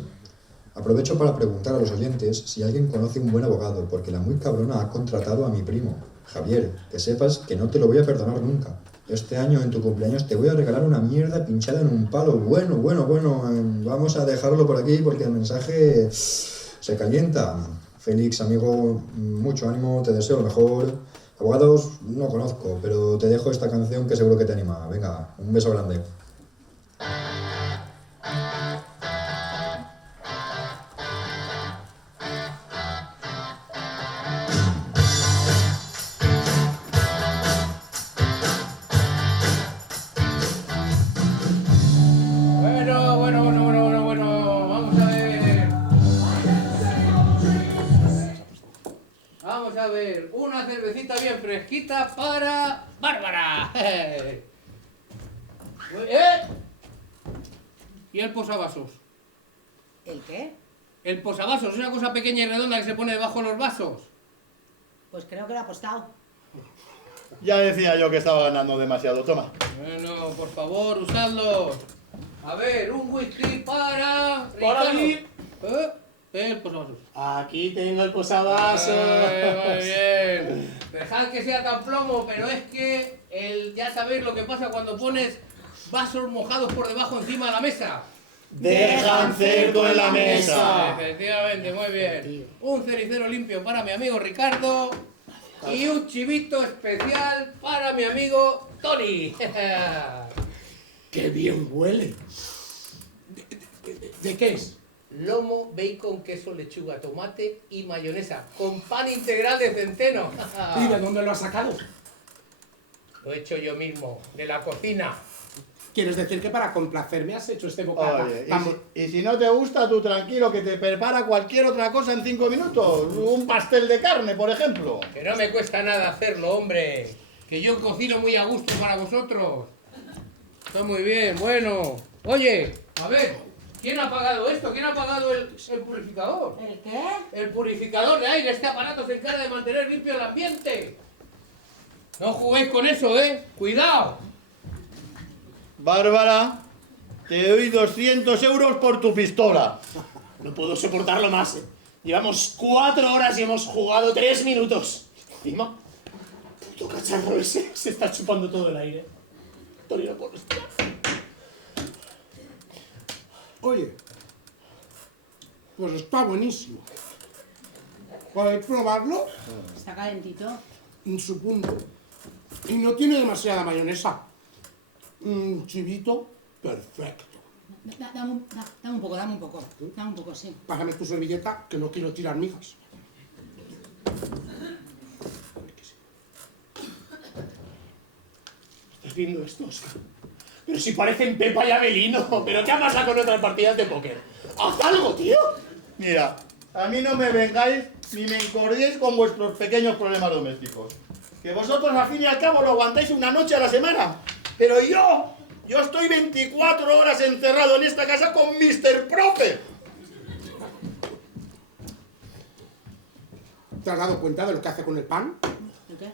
Aprovecho para preguntar a los oyentes si alguien conoce un buen abogado, porque la muy cabrona ha contratado a mi primo. Javier, que sepas que no te lo voy a perdonar nunca. Este año en tu cumpleaños te voy a regalar una mierda pinchada en un palo. Bueno, vamos a dejarlo por aquí porque el mensaje se calienta. Félix, amigo, mucho ánimo, te deseo lo mejor. Abogados no conozco, pero te dejo esta canción que seguro que te anima. Venga, un beso grande. Bueno, vamos a ver. Vamos a ver, una cervecita bien fresquita para Bárbara. ¿Y el posavasos? ¿El qué? El posavasos es una cosa pequeña y redonda que se pone debajo de los vasos. Pues creo que lo ha apostado. Ya decía yo que estaba ganando demasiado. Toma. Bueno, por favor, usadlos. A ver, un whisky para... Para Ricardo. mí. El posavasos. Aquí tengo el posavasos. Muy bien. Dejad que sea tan plomo, pero es que ya sabéis lo que pasa cuando pones vasos mojados por debajo encima de la mesa. Dejan cerdo en la mesa. Efectivamente, muy bien. Un cenicero limpio para mi amigo Ricardo y un chivito especial para mi amigo Tony. ¡Qué bien huele! ¿De qué es? Lomo, bacon, queso, lechuga, tomate y mayonesa con pan integral de centeno. ¿Y de dónde lo has sacado? Lo he hecho yo mismo, de la cocina. ¿Quieres decir que para complacerme has hecho este bocata? Oye, y si no te gusta, tú tranquilo, que te prepara cualquier otra cosa en 5 minutos. Un pastel de carne, por ejemplo. Que no me cuesta nada hacerlo, hombre. Que yo cocino muy a gusto para vosotros. Está muy bien, bueno. Oye, a ver, ¿Quién ha pagado esto? ¿Quién ha pagado el purificador? ¿El qué? El purificador de aire. Este aparato se encarga de mantener limpio el ambiente. No juguéis con eso, ¿eh? ¡Cuidado! Bárbara, te doy 200 euros por tu pistola. No puedo soportarlo más. Llevamos 4 horas y hemos jugado 3 minutos. Encima, puto cacharro ese se está chupando todo el aire. Tony, no puedo respirar. Oye, pues está buenísimo. ¿Podéis probarlo? Está calentito. En su punto. Y no tiene demasiada mayonesa. Un chivito perfecto. Dame un poco, dame un poco, sí. Pásame tu servilleta, que no quiero tirar migas. ¿Estás viendo esto, Oscar? Pero si parecen Pepa y Abelino. ¿Pero qué ha pasado con otras partidas de póker? ¡Haz algo, tío! Mira, a mí no me vengáis ni me encordéis con vuestros pequeños problemas domésticos. Que vosotros al fin y al cabo lo aguantáis una noche a la semana. Pero yo estoy 24 horas encerrado en esta casa con Mr. Proper. ¿Te has dado cuenta de lo que hace con el pan? ¿El qué?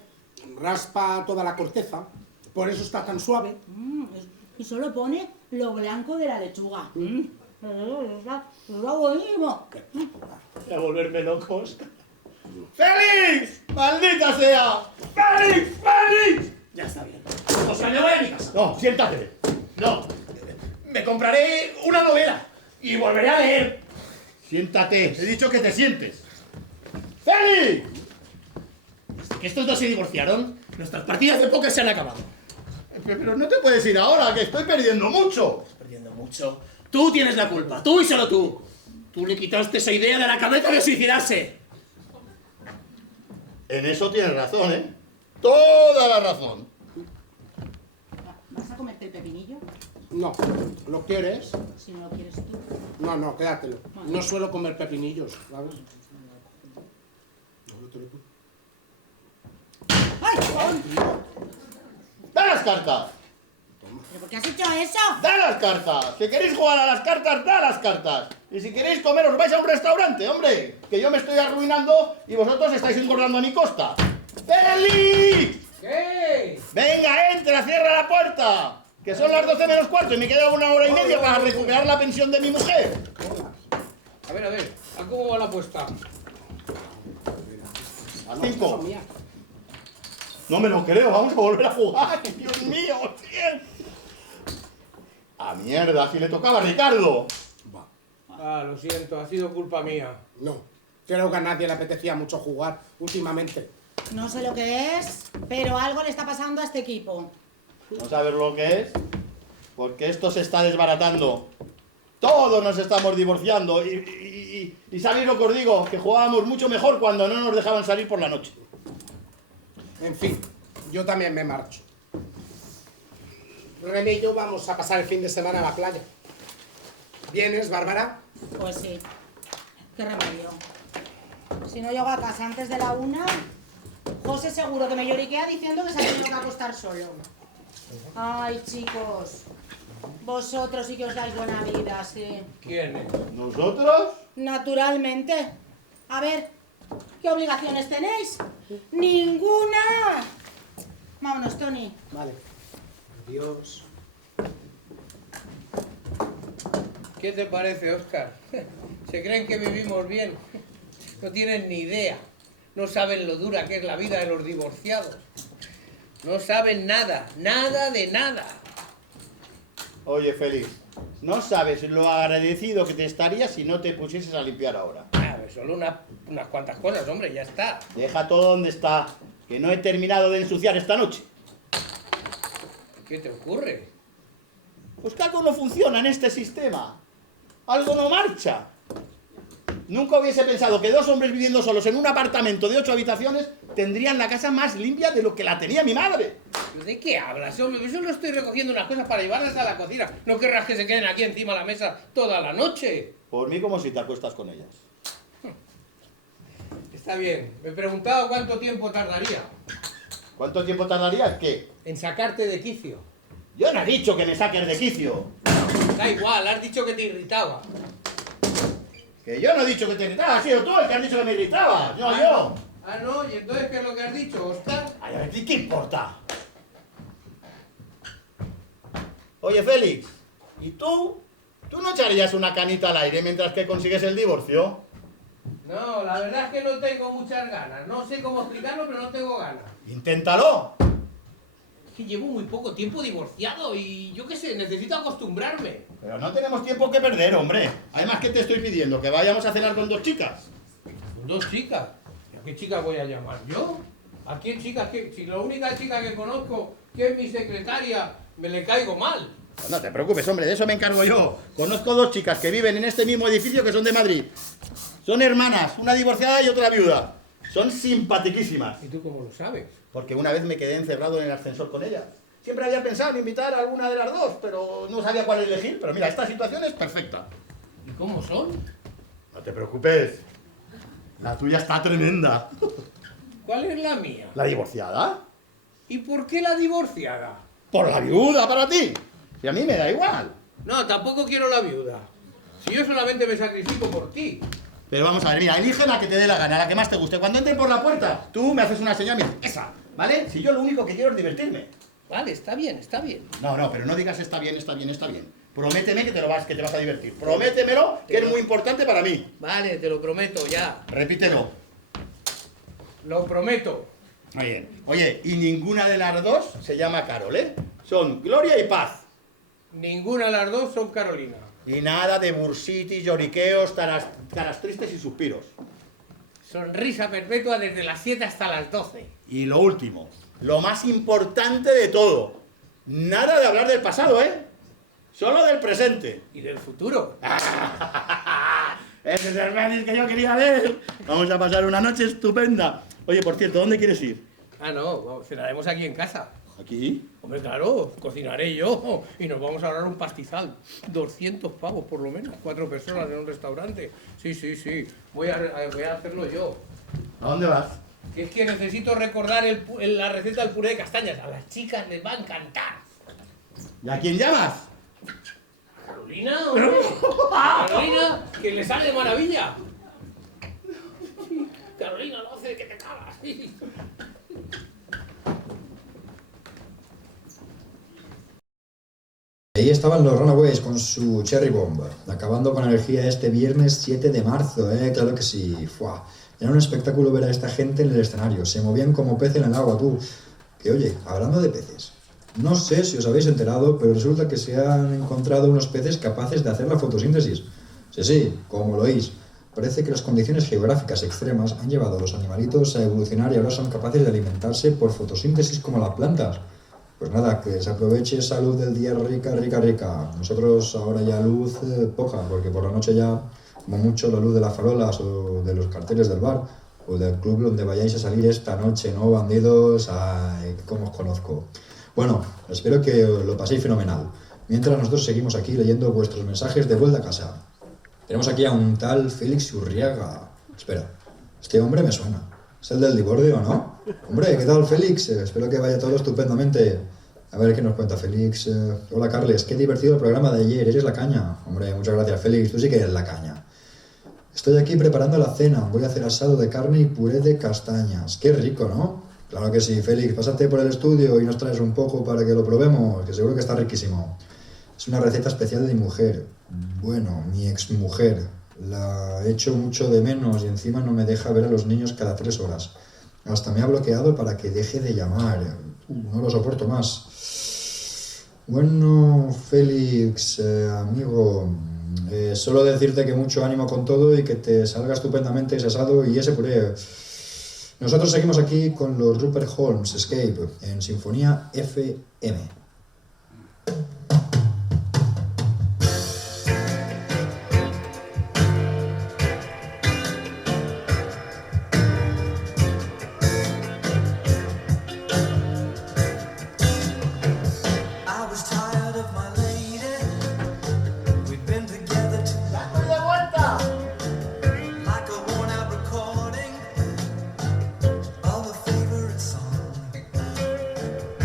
Raspa toda la corteza, por eso está tan suave. Y solo pone lo blanco de la lechuga. Está buenísimo. Voy a volverme loco, Oscar. ¡Félix! ¡Maldita sea! ¡Félix! ¡Félix! Ya está bien. Oscar, me voy a mi casa. No, siéntate. No. Me compraré una novela. Y volveré a leer. Siéntate. He dicho que te sientes. ¡Félix! Desde que estos dos se divorciaron, nuestras partidas de póker se han acabado. Pero no te puedes ir ahora, que estoy perdiendo mucho. Perdiendo mucho. Tú tienes la culpa. Tú y solo tú. Tú le quitaste esa idea de la cabeza de suicidarse. En eso tienes razón, ¿eh? Toda la razón. ¿Vas a comerte el pepinillo? No, ¿lo quieres? Si no lo quieres tú. No, quédatelo. No suelo comer pepinillos, ¿sabes? ¡Ay! ¡Da las cartas! ¿Pero por qué has hecho eso? ¡Da las cartas! Si queréis jugar a las cartas, da las cartas. Y si queréis comer, os vais a un restaurante, hombre. Que yo me estoy arruinando y vosotros estáis engordando a mi costa. ¡Félix! ¿Qué? Venga, entra, cierra la puerta. Que son las 12 menos cuarto y me queda 1 hora y media para recuperar la pensión de mi mujer. A ver, ¿a cómo va la apuesta? A 5. No me lo creo, vamos a volver a jugar. Dios mío, tío. A mierda, si le tocaba a Ricardo. Ah, lo siento, ha sido culpa mía. No, creo que a nadie le apetecía mucho jugar últimamente. No sé lo que es, pero algo le está pasando a este equipo. ¿No sabes lo que es? Porque esto se está desbaratando. Todos nos estamos divorciando. Y sabéis lo que os digo, que jugábamos mucho mejor cuando no nos dejaban salir por la noche. En fin, yo también me marcho. René y yo vamos a pasar el fin de semana a la playa. ¿Vienes, Bárbara? Pues sí. Qué remedio. Si no llego a casa antes de la 1, José seguro que me lloriquea diciendo que se ha tenido que acostar solo. Ay, chicos. Vosotros sí que os dais buena vida, sí. ¿Quién es? ¿Nosotros? Naturalmente. A ver, ¿qué obligaciones tenéis? ¡Ninguna! Vámonos, Tony. Vale. Adiós. ¿Qué te parece, Oscar? Se creen que vivimos bien. No tienen ni idea. No saben lo dura que es la vida de los divorciados. No saben nada, nada de nada. Oye, Félix, no sabes lo agradecido que te estaría si no te pusieses a limpiar ahora. Solo unas cuantas cosas, hombre, ya está. Deja todo donde está, que no he terminado de ensuciar esta noche. ¿Qué te ocurre? Pues que algo no funciona en este sistema. Algo no marcha. Nunca hubiese pensado que 2 hombres viviendo solos en un apartamento de 8 habitaciones tendrían la casa más limpia de lo que la tenía mi madre. ¿De qué hablas, hombre? Yo solo estoy recogiendo unas cosas para llevarlas a la cocina. No querrás que se queden aquí encima de la mesa toda la noche. Por mí como si te acuestas con ellas. Está bien. Me preguntaba cuánto tiempo tardaría ¿Cuánto tiempo tardarías? ¿Qué? en sacarte de quicio. Yo no he dicho que me saques de quicio. Da igual, has dicho que te irritaba. Que yo no he dicho que te irritaba, has sido tú el que has dicho que me irritaba, no yo. Ah, no, ¿y entonces qué es lo que has dicho, Oscar? Ay, a ver, ¿qué importa? Oye, Félix, ¿y tú? ¿Tú no echarías una canita al aire mientras que consigues el divorcio? No, la verdad es que no tengo muchas ganas. No sé cómo explicarlo, pero no tengo ganas. ¡Inténtalo! Es que llevo muy poco tiempo divorciado y yo qué sé, necesito acostumbrarme. Pero no tenemos tiempo que perder, hombre. Además, ¿qué te estoy pidiendo? ¿Que vayamos a cenar con 2 chicas? ¿Con 2 chicas? ¿A qué chica voy a llamar yo? ¿A qué chica? Si la única chica que conozco, que es mi secretaria, me le caigo mal. No te preocupes, hombre, de eso me encargo yo. Conozco 2 chicas que viven en este mismo edificio que son de Madrid. Son hermanas, una divorciada y otra viuda. Son simpatiquísimas. ¿Y tú cómo lo sabes? Porque una vez me quedé encerrado en el ascensor con ellas. Siempre había pensado en invitar a alguna de las 2, pero no sabía cuál elegir. Pero mira, esta situación es perfecta. ¿Y cómo son? No te preocupes. La tuya está tremenda. ¿Cuál es la mía? ¿La divorciada? ¿Y por qué la divorciada? Por la viuda, para ti. Y a mí me da igual. No, tampoco quiero la viuda. Si yo solamente me sacrifico por ti. Pero vamos a ver, mira, elige la que te dé la gana, la que más te guste. Cuando entren por la puerta, tú me haces una señal y me dices, esa, ¿vale? Si yo lo único que quiero es divertirme. Vale, está bien, está bien. No, pero no digas está bien, está bien, está bien. Prométeme que te vas a divertir. Prométemelo, que es muy importante para mí. Vale, te lo prometo ya. Repítelo. Lo prometo. Muy bien. Oye, y ninguna de las 2 se llama Carol, ¿eh? Son Gloria y Paz. Ninguna de las 2 son Carolina. Y nada de bursitis, lloriqueos, caras tristes y suspiros. Sonrisa perpetua desde las 7 hasta las 12. Y lo último, lo más importante de todo. Nada de hablar del pasado, ¿eh? Solo del presente. ¿Y del futuro? Ese es el Félix que yo quería ver. Vamos a pasar una noche estupenda. Oye, por cierto, ¿dónde quieres ir? Ah, no, cenaremos aquí en casa. ¿Aquí? Hombre, claro, cocinaré yo y nos vamos a ahorrar un pastizal. 200 pavos por lo menos, 4 personas en un restaurante. Sí, voy a hacerlo yo. ¿A dónde vas? Que es que necesito recordar la receta del puré de castañas. A las chicas les va a encantar. ¿Y a quién llamas? ¿Carolina? Hombre. Carolina, que le sale de maravilla. Carolina lo hace que te cagas. Ahí estaban los Runaways con su Cherry Bomb, acabando con energía este viernes 7 de marzo, claro que sí. ¡Fua! Era un espectáculo ver a esta gente en el escenario, se movían como pez en el agua, tú. Que oye, hablando de peces, no sé si os habéis enterado, pero resulta que se han encontrado unos peces capaces de hacer la fotosíntesis. Sí, como lo oís. Parece que las condiciones geográficas extremas han llevado a los animalitos a evolucionar y ahora son capaces de alimentarse por fotosíntesis como las plantas. Pues nada, que se aproveche esa luz del día rica. Nosotros ahora ya luz poca, porque por la noche ya, como mucho, la luz de las farolas o de los carteles del bar o del club donde vayáis a salir esta noche, ¿no, bandidos? Ay, cómo os conozco. Bueno, espero que lo paséis fenomenal. Mientras nosotros seguimos aquí leyendo vuestros mensajes de vuelta a casa. Tenemos aquí a un tal Félix Urriaga. Espera, este hombre me suena. ¿Es el del divorcio, no? Hombre, ¿qué tal, Félix? Espero que vaya todo estupendamente. A ver qué nos cuenta Félix. Hola, Carles, qué divertido el programa de ayer. Eres la caña. Hombre, muchas gracias, Félix. Tú sí que eres la caña. Estoy aquí preparando la cena. Voy a hacer asado de carne y puré de castañas. Qué rico, ¿no? Claro que sí, Félix. Pásate por el estudio y nos traes un poco para que lo probemos, que seguro que está riquísimo. Es una receta especial de mi mujer. Bueno, mi exmujer. La echo mucho de menos y encima no me deja ver a los niños cada 3 horas. Hasta me ha bloqueado para que deje de llamar. No lo soporto más. Bueno, Félix, amigo, solo decirte que mucho ánimo con todo y que te salga estupendamente ese asado y ese puré. Nosotros seguimos aquí con los Rupert Holmes Escape en Sinfonía FM.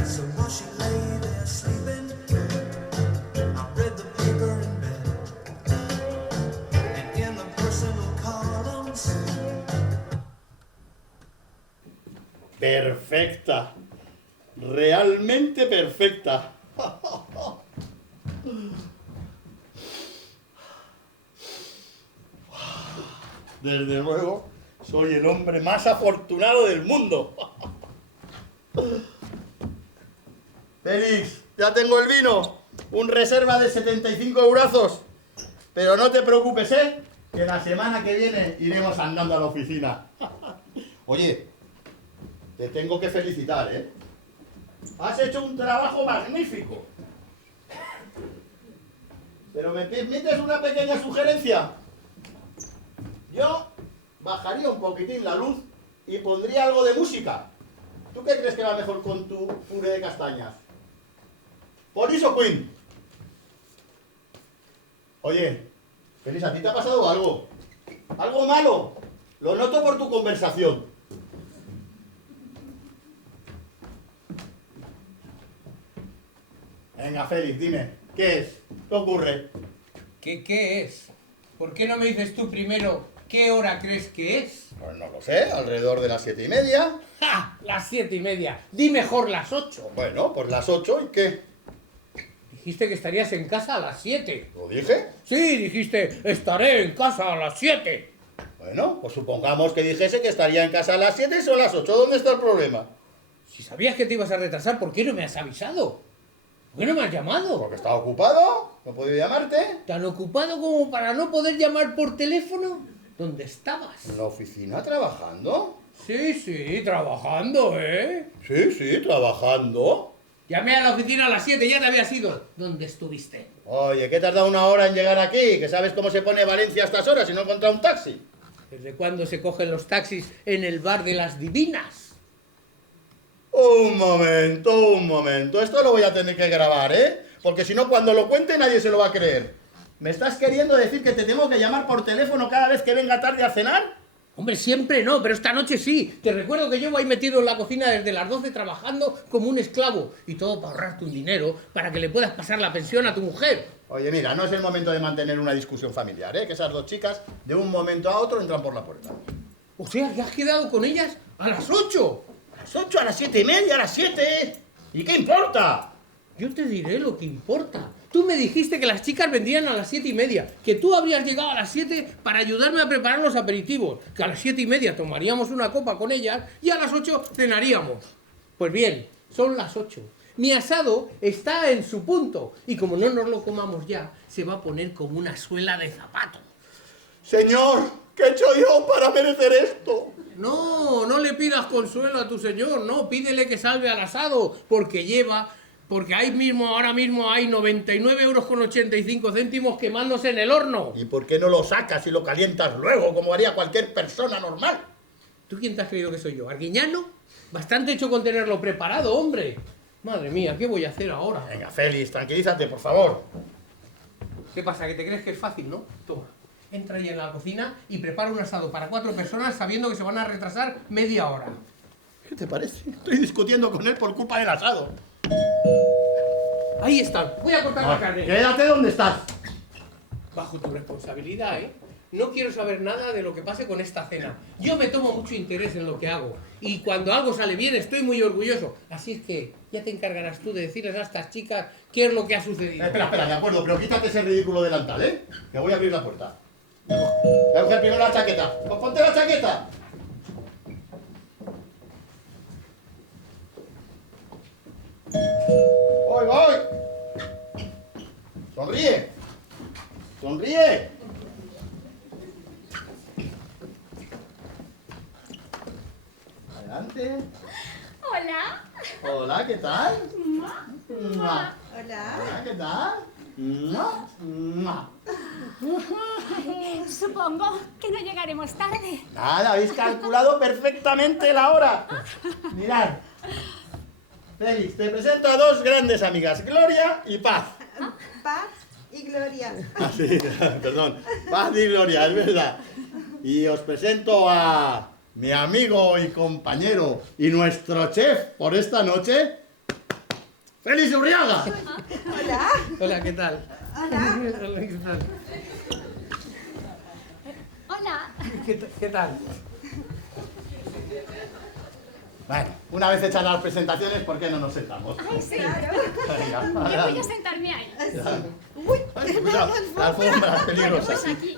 So was she laid perfecta. Realmente perfecta. Desde luego, soy el hombre más afortunado del mundo. Félix, ya tengo el vino. Un reserva de 75 eurazos. Pero no te preocupes, ¿eh? Que la semana que viene iremos andando a la oficina. Oye, te tengo que felicitar, ¿eh? Has hecho un trabajo magnífico. Pero ¿me permites una pequeña sugerencia? Yo bajaría un poquitín la luz y pondría algo de música. ¿Tú qué crees que va mejor con tu puré de castañas? ¿Police o Queen? Oye, Félix, ¿a ti te ha pasado algo? ¿Algo malo? Lo noto por tu conversación. Venga, Félix, dime, ¿qué es? ¿Qué ocurre? ¿Qué es? ¿Por qué no me dices tú primero qué hora crees que es? Pues no lo sé, alrededor de las 7:30. ¡Ja! Las 7:30. Di mejor las 8. Bueno, pues las 8, ¿y qué? Dijiste que estarías en casa a las 7. ¿Lo dije? Sí, dijiste, estaré en casa a las 7. Bueno, pues supongamos que dijese que estaría en casa a las 7 y son las 8. ¿Dónde está el problema? Si sabías que te ibas a retrasar, ¿por qué no me has avisado? ¿Por qué no me has llamado? Porque estaba ocupado, no he podido llamarte. ¿Tan ocupado como para no poder llamar por teléfono? ¿Dónde estabas? ¿En la oficina trabajando? Sí, trabajando, ¿eh? Sí, trabajando. Llamé a la oficina a las 7, ya te habías ido. ¿Dónde estuviste? Oye, ¿qué tarda una hora en llegar aquí? Que sabes cómo se pone Valencia a estas horas y no encontrar un taxi. ¿Desde cuándo se cogen los taxis en el bar de las Divinas? Un momento. Esto lo voy a tener que grabar, ¿eh? Porque si no, cuando lo cuente nadie se lo va a creer. ¿Me estás queriendo decir que te tengo que llamar por teléfono cada vez que venga tarde a cenar? Hombre, siempre no, pero esta noche sí. Te recuerdo que llevo ahí metido en la cocina desde las 12 trabajando como un esclavo. Y todo para ahorrarte un dinero para que le puedas pasar la pensión a tu mujer. Oye, mira, no es el momento de mantener una discusión familiar, ¿eh? Que esas dos chicas, de un momento a otro, entran por la puerta. O sea, que has quedado con ellas a las 8. A las 8, a las 7:30, a las 7. ¿Y qué importa? Yo te diré lo que importa. Tú me dijiste que las chicas vendrían a las 7:30, que tú habrías llegado a las 7 para ayudarme a preparar los aperitivos, que a las 7:30 tomaríamos una copa con ellas y a las 8 cenaríamos. Pues bien, son las 8. Mi asado está en su punto y como no nos lo comamos ya, se va a poner como una suela de zapato. Señor, ¿qué he hecho yo para merecer esto? No le pidas consuelo a tu señor, no, pídele que salve al asado, porque ahora mismo hay 99,85 € quemándose en el horno. ¿Y por qué no lo sacas y lo calientas luego, como haría cualquier persona normal? ¿Tú quién te has creído que soy yo? ¿Arguiñano? Bastante hecho con tenerlo preparado, hombre. Madre mía, ¿qué voy a hacer ahora? Venga, Félix, tranquilízate, por favor. ¿Qué pasa? ¿Que te crees que es fácil, no? Toma, entra ahí en la cocina y prepara un asado para 4 personas sabiendo que se van a retrasar media hora. ¿Qué te parece? Estoy discutiendo con él por culpa del asado. Ahí están. Voy a cortar la carne. Quédate donde estás. Bajo tu responsabilidad, ¿eh? No quiero saber nada de lo que pase con esta cena. Yo me tomo mucho interés en lo que hago. Y cuando algo sale bien, estoy muy orgulloso. Así es que ya te encargarás tú de decirles a estas chicas qué es lo que ha sucedido. Espera, de acuerdo, pero quítate ese ridículo delantal, ¿eh? Que voy a abrir la puerta. Voy a coger primero la chaqueta. Pues ponte la chaqueta. Voy. Sonríe. Adelante. Hola, ¿qué tal? Hola, ¿qué tal? Supongo que no llegaremos tarde. Nada, habéis calculado perfectamente la hora. Mirad. Félix, te presento a dos grandes amigas, Gloria y Paz. Paz y Gloria. Sí, perdón. Paz y Gloria, es verdad. Y os presento a mi amigo y compañero y nuestro chef por esta noche, Félix Urriaga. Hola. Hola, ¿qué tal? Hola. Hola, ¿qué tal? Hola. ¿Qué tal? Bueno, una vez hechas las presentaciones, ¿por qué no nos sentamos? Ay, sí. Venga, Yo voy adelante. a sentarme ahí. Uy, Ay, cuidado, la alfombra es peligrosa. Pues aquí.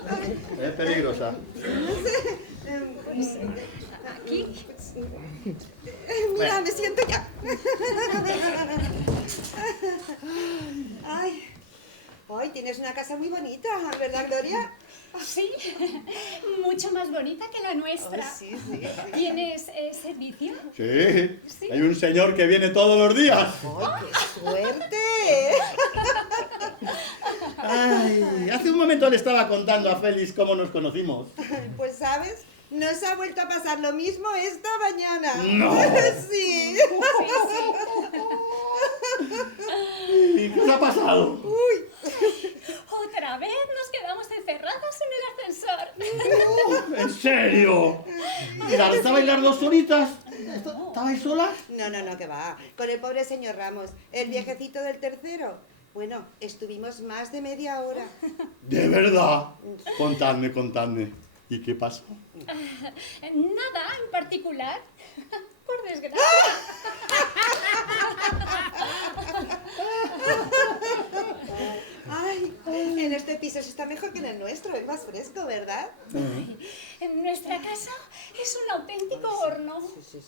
Es peligrosa. Aquí. Mira, me siento ya. Ay, hoy tienes una casa muy bonita, ¿verdad, Gloria? Sí, mucho más bonita que la nuestra. Ay, sí, sí, sí. ¿Tienes servicio? Sí, Sí. hay un señor que viene todos los días. ¡Ay, qué suerte! Ay, hace un momento le estaba contando a Félix cómo nos conocimos. Pues, ¿sabes? Nos ha vuelto a pasar lo mismo esta mañana. ¡No! Sí. ¿Y qué os ha pasado? Otra vez nos quedamos encerrados en el ascensor. ¿En serio? ¿Y la estabais las dos solitas? ¿Estabais solas? No, que va. Con el pobre señor Ramos, el viejecito del tercero. Bueno, estuvimos más de media hora. ¿De verdad? Contadme. ¿Y qué pasó? Nada en particular. Por desgracia. Ay, en este piso se está mejor que en el nuestro, es más fresco, ¿verdad? En nuestra casa es un auténtico horno.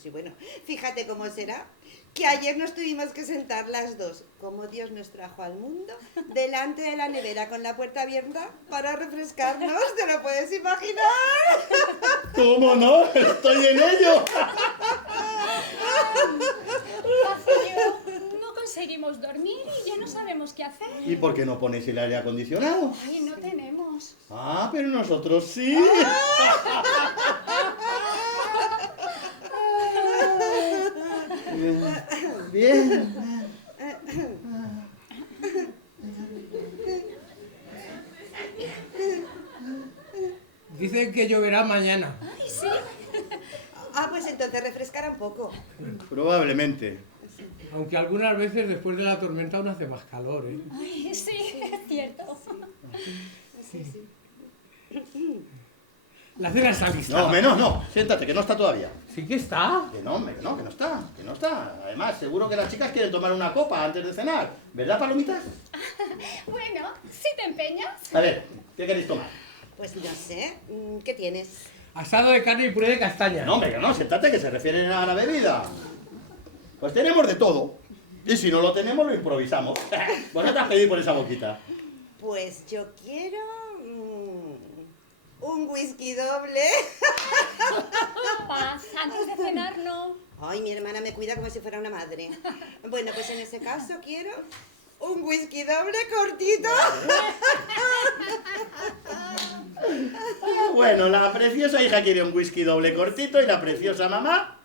Sí, bueno, fíjate cómo será. Que ayer nos tuvimos que sentar las dos, como Dios nos trajo al mundo, delante de la nevera con la puerta abierta para refrescarnos, ¿te lo puedes imaginar? ¿Cómo no? ¡Estoy en ello! Vacío. No conseguimos dormir y ya no sabemos qué hacer. ¿Y por qué no ponéis el aire acondicionado? Ay, no tenemos. Ah, pero nosotros sí. Bien. Dicen que lloverá mañana. Ay, sí. Ah, pues entonces refrescará un poco. Probablemente. Aunque algunas veces después de la tormenta aún hace más calor, ¿eh? Ay, sí, es cierto. La cena está lista. No, menos no. Siéntate, que no está todavía. Sí que está. Que no, hombre, que no está. Además, seguro que las chicas quieren tomar una copa antes de cenar. ¿Verdad, palomitas? Bueno, si te empeñas. A ver, ¿qué queréis tomar? Pues no sé, ¿qué tienes? Asado de carne y puré de castaña. No, hombre, que no, siéntate, que se refieren a la bebida. Pues tenemos de todo. Y si no lo tenemos, lo improvisamos. Vosotras pedid por esa boquita. Pues yo quiero un whisky doble. Paz, antes de cenar no. Ay, mi hermana me cuida como si fuera una madre. Bueno, pues en ese caso quiero un whisky doble cortito. Bueno, la preciosa hija quiere un whisky doble cortito y la preciosa mamá...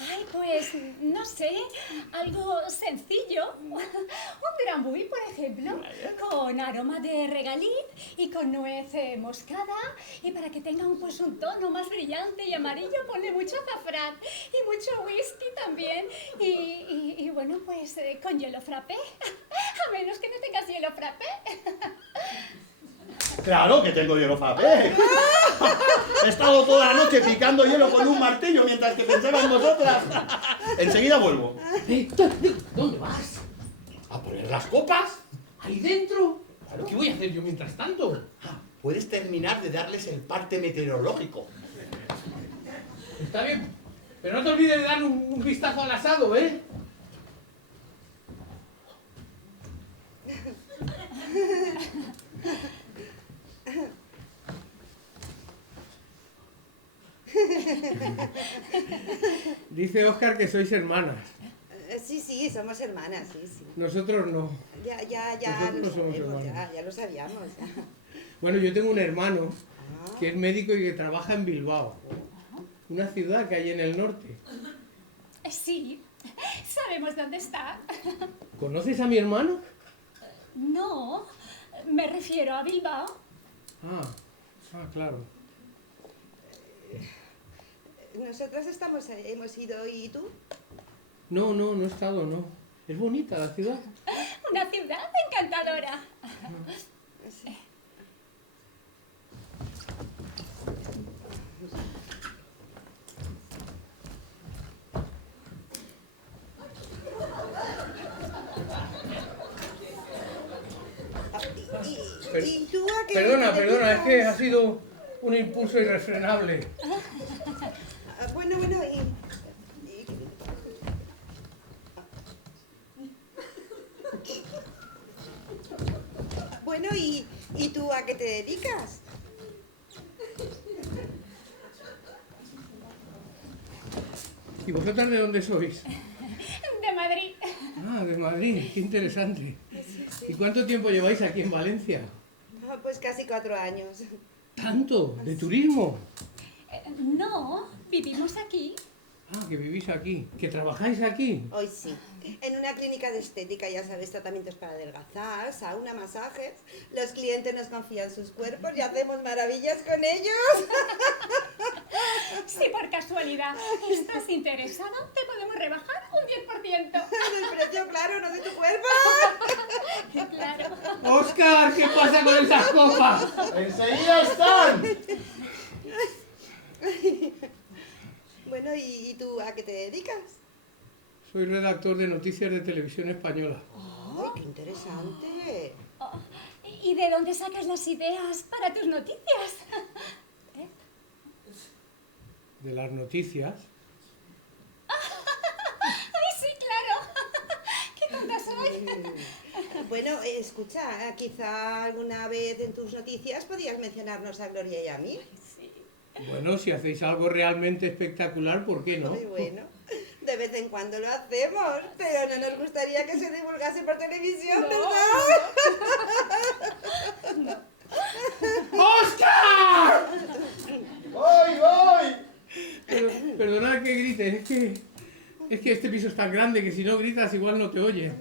Ay, pues, no sé, algo sencillo. Un drambuie, por ejemplo, con aroma de regaliz y con nuez moscada. Y para que tenga pues, un tono más brillante y amarillo, ponle mucho azafrán y mucho whisky también. Y bueno, pues con hielo frappé. A menos que no tengas hielo frappé. Claro que tengo hielo frappé. He estado toda la noche picando hielo con un martillo mientras que pensaban vosotras. Enseguida vuelvo. ¿Dónde vas? ¿A poner las copas? ¿Ahí dentro? ¿Qué voy a hacer yo mientras tanto? Puedes terminar de darles el parte meteorológico. Está bien, pero no te olvides de dar un vistazo al asado, ¿eh? Dice Óscar que sois hermanas. Sí, somos hermanas, sí. Nosotros no. Ya Nosotros lo somos sabemos, hermanos. ya lo sabíamos. Ya. Bueno, yo tengo un hermano que es médico y que trabaja en Bilbao, una ciudad que hay en el norte. Sí, sabemos dónde está. ¿Conoces a mi hermano? No, me refiero a Bilbao. Claro. Nosotras hemos ido, ¿y tú? No he estado, no. Es bonita la ciudad. Una ciudad encantadora. ¿Y tú a qué Perdona, te perdona, es que dedicas? ha sido un impulso irrefrenable. Bueno, Bueno, ¿y tú a qué te dedicas? ¿Y vosotras de dónde sois? De Madrid. Ah, de Madrid, qué interesante. ¿Y cuánto tiempo lleváis aquí en Valencia? Pues casi 4 años. ¿Tanto? ¿De turismo? No, vivimos aquí. Ah, que vivís aquí. ¿Que trabajáis aquí? Hoy sí. En una clínica de estética, ya sabes, tratamientos para adelgazar, sauna, masajes. Los clientes nos confían sus cuerpos y hacemos maravillas con ellos. Si por casualidad estás interesado, te podemos rebajar un 10%. El precio, claro, no de tu cuerpo. Claro. ¡Óscar! ¿Qué pasa con esas copas? ¡Enseguida están! Bueno, ¿y tú a qué te dedicas? Soy redactor de noticias de Televisión Española. ¡Ay, qué interesante! Oh, ¿y de dónde sacas las ideas para tus noticias? De las noticias. ¡Ay, sí, claro! ¡Qué tonta soy! Bueno, escucha, quizá alguna vez en tus noticias podías mencionarnos a Gloria y a mí. Sí. Bueno, si hacéis algo realmente espectacular, ¿por qué no? Muy bueno. De vez en cuando lo hacemos, pero no nos gustaría que se divulgase por televisión, No, ¿verdad? ¡Óscar! ¡Voy! Perdonad que grite, es que este piso es tan grande que si no gritas igual no te oye.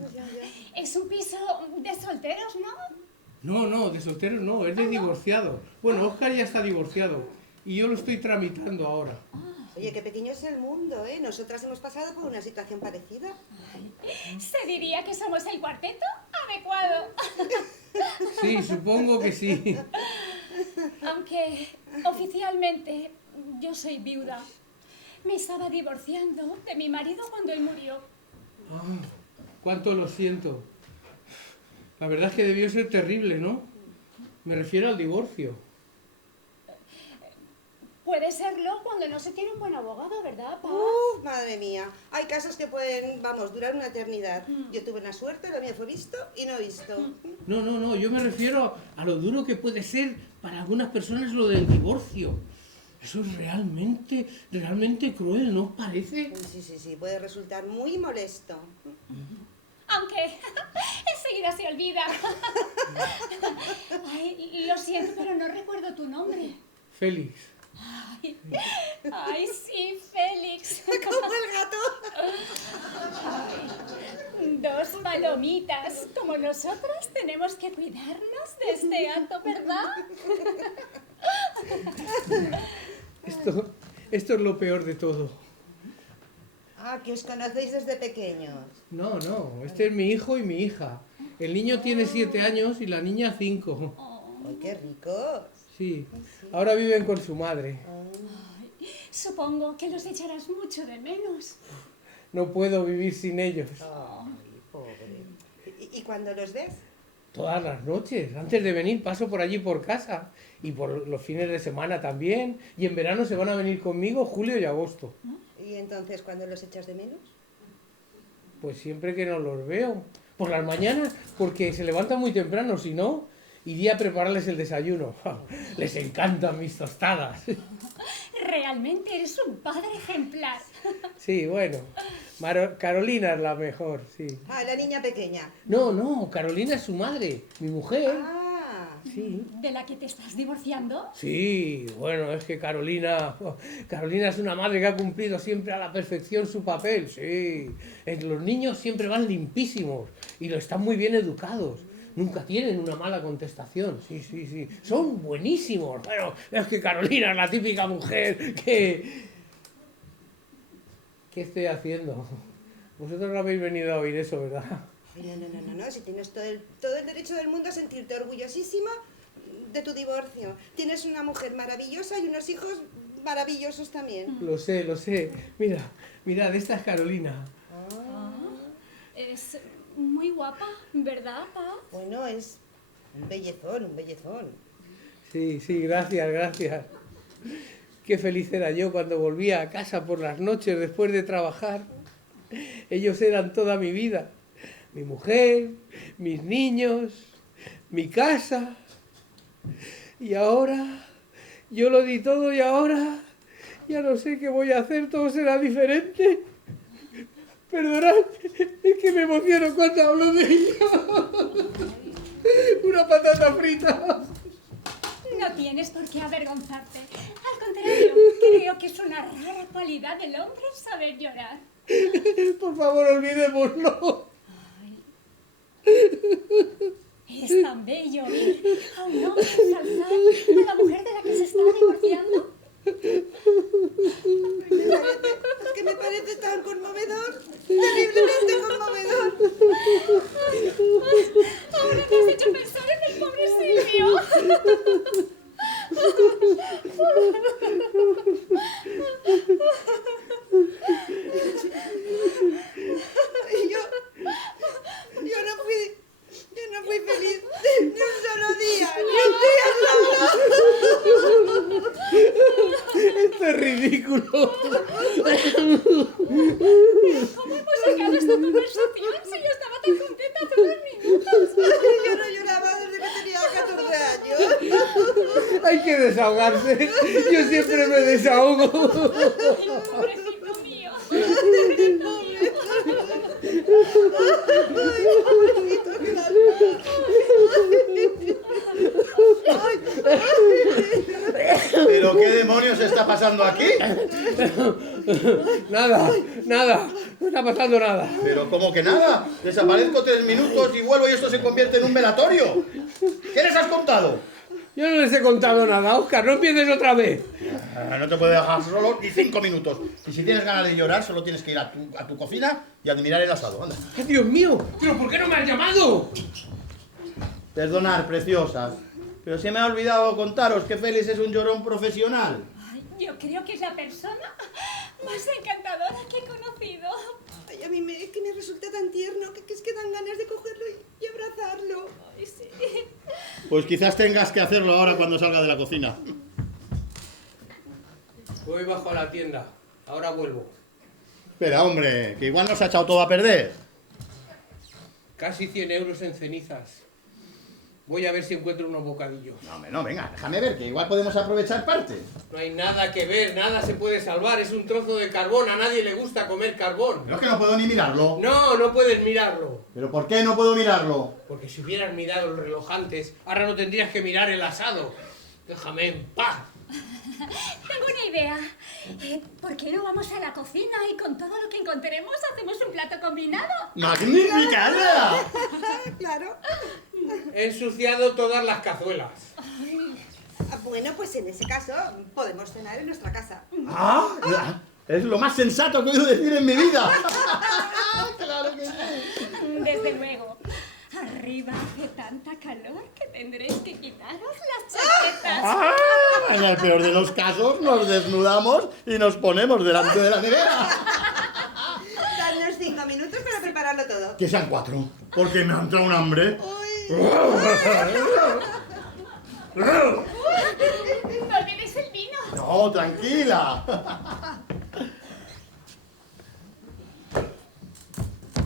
Es un piso de solteros, ¿no? No, de soltero no, es de divorciado. Bueno, Óscar ya está divorciado y yo lo estoy tramitando ahora. Oye, qué pequeño es el mundo, ¿eh? Nosotras hemos pasado por una situación parecida. Se diría que somos el cuarteto adecuado. Sí, supongo que sí. Aunque oficialmente yo soy viuda. Me estaba divorciando de mi marido cuando él murió. Ah, cuánto lo siento. La verdad es que debió ser terrible, ¿no? Me refiero al divorcio. Puede serlo cuando no se tiene un buen abogado, ¿verdad, Pa? Madre mía. Hay casos que pueden, durar una eternidad. Yo tuve una suerte, lo mío fue visto y no visto. No, yo me refiero a lo duro que puede ser para algunas personas lo del divorcio. Eso es realmente cruel, ¿no os parece? Sí, puede resultar muy molesto. Aunque enseguida se olvida. Ay, lo siento, pero no recuerdo tu nombre. Félix. Ay, sí, Félix. Como el gato. Ay, 2 palomitas. Como nosotras tenemos que cuidarnos de este acto, ¿verdad? Esto es lo peor de todo. Que os conocéis desde pequeños. No, este es mi hijo y mi hija. El niño tiene 7 años y la niña 5. ¡Ay, qué ricos! Sí, ahora viven con su madre. Supongo que los echarás mucho de menos. No puedo vivir sin ellos. Ay, pobre. ¿Y cuando los ves? Todas las noches. Antes de venir paso por allí por casa. Y por los fines de semana también. Y en verano se van a venir conmigo julio y agosto. ¿Y entonces cuándo los echas de menos? Pues siempre que no los veo. Por las mañanas, porque se levantan muy temprano. Si no, iría a prepararles el desayuno. Les encantan mis tostadas. Realmente eres un padre ejemplar. Sí, bueno. Carolina es la mejor, sí. La niña pequeña. No, Carolina es su madre, mi mujer. Sí. ¿De la que te estás divorciando? Sí, bueno, es que Carolina es una madre que ha cumplido siempre a la perfección su papel, sí. Los niños siempre van limpísimos y están muy bien educados. Nunca tienen una mala contestación, sí. Son buenísimos. Pero es que Carolina es la típica mujer que... ¿Qué estoy haciendo? Vosotros no habéis venido a oír eso, ¿verdad? No, si tienes todo el derecho del mundo a sentirte orgullosísima de tu divorcio. Tienes una mujer maravillosa y unos hijos maravillosos también. Lo sé. Mirad, esta es Carolina. Es muy guapa, ¿verdad, Pa? Bueno, es Un bellezón, un bellezón. Sí, sí, gracias, gracias. Qué feliz era yo cuando volvía a casa por las noches después de trabajar. Ellos eran toda mi vida. Mi mujer, mis niños, mi casa. Y ahora, yo lo di todo y ahora ya no sé qué voy a hacer, todo será diferente. Perdonad, es que me emociono cuando hablo de ella. Una patata frita. No tienes por qué avergonzarte. Al contrario, creo que es una rara cualidad del hombre saber llorar. Por favor, olvidémoslo. Es tan bello oír a un hombre ensalzar a la mujer de la que se está divorciando. Es que me parece tan conmovedor. Terriblemente conmovedor. Ahora me has hecho pensar en el pobre Silvio. Yo no fui feliz ni un solo día, ni un día solo. Esto es ridículo. ¿Cómo hemos sacado esta conversación si yo estaba tan contenta hace unos minutos? Yo no lloraba desde que tenía 14 años. Hay que desahogarse. Yo siempre me desahogo. Pobrecito mío. ¿Pero qué demonios está pasando aquí? Nada, nada. No está pasando nada. ¿Pero cómo que nada? Desaparezco 3 minutos y vuelvo y esto se convierte en un velatorio. ¿Qué les has contado? Yo no les he contado nada, Óscar. No empieces otra vez. No te puedo dejar solo ni 5 minutos. Y si tienes ganas de llorar, solo tienes que ir a tu cocina y admirar el asado. Anda. ¡Ay, Dios mío! ¿Pero por qué no me has llamado? Perdonad, preciosas, pero se me ha olvidado contaros que Félix es un llorón profesional. Ay, yo creo que es la persona más encantadora que he conocido. Ay, a mí es que me resulta tan tierno que es que dan ganas de cogerlo y abrazarlo. Ay, sí. Pues quizás tengas que hacerlo ahora cuando salga de la cocina. Voy bajo a la tienda. Ahora vuelvo. Espera, hombre, que igual nos ha echado todo a perder. Casi 100 euros en cenizas. Voy a ver si encuentro unos bocadillos. No, hombre, no, venga, déjame ver, que igual podemos aprovechar parte. No hay nada que ver, nada se puede salvar. Es un trozo de carbón. A nadie le gusta comer carbón. Pero es que no puedo ni mirarlo. No, no puedes mirarlo. ¿Pero por qué no puedo mirarlo? Porque si hubieras mirado el reloj antes, ahora no tendrías que mirar el asado. Déjame en paz. Tengo una idea. ¿Por qué no vamos a la cocina y con todo lo que encontremos hacemos un plato combinado? ¡Magnífica idea! Claro. He ensuciado todas las cazuelas. Bueno, pues en ese caso podemos cenar en nuestra casa. ¡Ah! Es lo más sensato que he oído decir en mi vida. ¡Claro que sí! Desde luego. Arriba hace tanta calor que tendréis que quitaros las chaquetas. En el peor de los casos nos desnudamos y nos ponemos delante de la nevera. Dadnos 5 minutos para prepararlo todo. Que sean 4, porque me ha entrado un hambre. No olvidéis el vino. No, tranquila.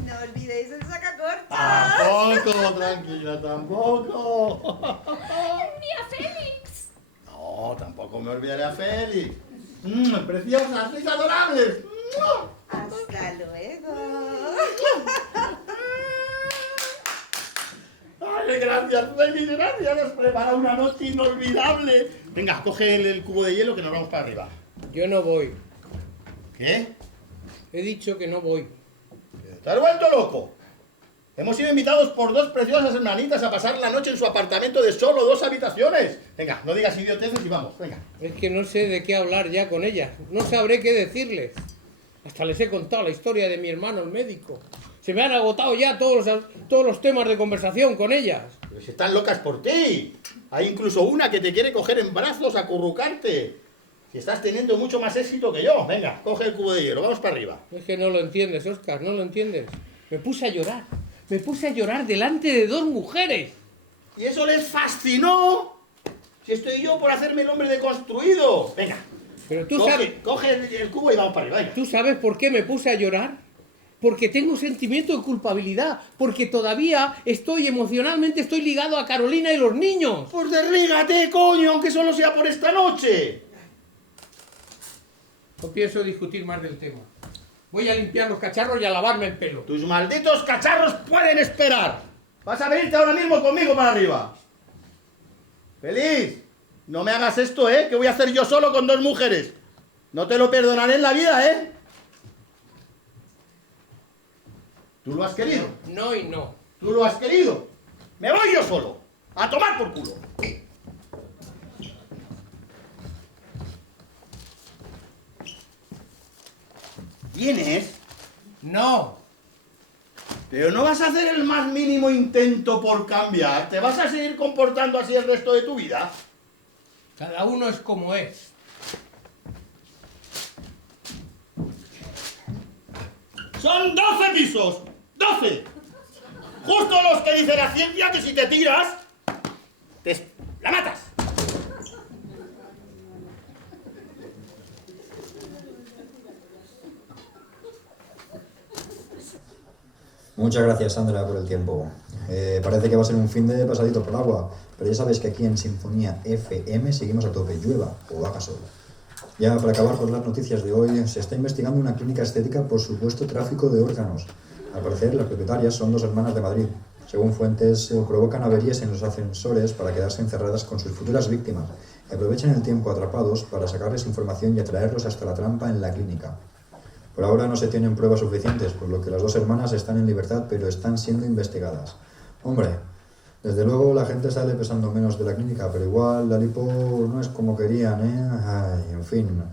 No olvidéis el sacacorchos. Tampoco, tranquila, tampoco. Ni a Félix. No, tampoco me olvidaré a Félix. Preciosas, sois adorables. Hasta luego. Ay, gracias, Félix, gracias. Nos prepara una noche inolvidable. Venga, coge el cubo de hielo que nos vamos para arriba. Yo no voy. ¿Qué? He dicho que no voy. ¿Te has vuelto loco? Hemos sido invitados por 2 preciosas hermanitas a pasar la noche en su apartamento de solo 2 habitaciones. Venga, no digas idioteces y vamos, venga. Es que no sé de qué hablar ya con ellas. No sabré qué decirles. Hasta les he contado la historia de mi hermano el médico. Se me han agotado ya todos los temas de conversación con ellas. Pero si están locas por ti. Hay incluso una que te quiere coger en brazos, acurrucarte. Si estás teniendo mucho más éxito que yo. Venga, coge el cubo de hielo, vamos para arriba. Es que no lo entiendes, Óscar, no lo entiendes. Me puse a llorar. Me puse a llorar delante de 2 mujeres. Y eso les fascinó. Si estoy yo por hacerme el hombre deconstruido. Venga, Pero tú sabes... coge el cubo y vamos para arriba. Venga. ¿Tú sabes por qué me puse a llorar? Porque tengo sentimiento de culpabilidad, porque todavía emocionalmente estoy ligado a Carolina y los niños. Pues derrígate, coño, aunque solo sea por esta noche. No pienso discutir más del tema. Voy a limpiar los cacharros y a lavarme el pelo. Tus malditos cacharros pueden esperar. Vas a venirte ahora mismo conmigo para arriba. Feliz, no me hagas esto, que voy a hacer yo solo con 2 mujeres. No te lo perdonaré en la vida, ¿Tú lo has querido? No y no. ¿Tú lo has querido? Me voy yo solo. A tomar por culo. ¿Vienes? No. Pero no vas a hacer el más mínimo intento por cambiar. ¿Te vas a seguir comportando así el resto de tu vida? Cada uno es como es. ¡Son 12 pisos! ¡12! Justo los que dice la ciencia que si te tiras, la matas. Muchas gracias, Sandra, por el tiempo. Parece que va a ser un fin de pasadito por agua, pero ya sabéis que aquí en Sinfonía FM seguimos a tope, llueva o haga sol. Ya para acabar con las noticias de hoy, se está investigando una clínica estética por supuesto tráfico de órganos. Al parecer, las propietarias son 2 hermanas de Madrid. Según fuentes, provocan averías en los ascensores para quedarse encerradas con sus futuras víctimas y aprovechan el tiempo atrapados para sacarles información y atraerlos hasta la trampa en la clínica. Por ahora no se tienen pruebas suficientes, por lo que las 2 hermanas están en libertad, pero están siendo investigadas. Hombre, desde luego la gente sale pesando menos de la clínica, pero igual la lipo no es como querían, Ay, en fin.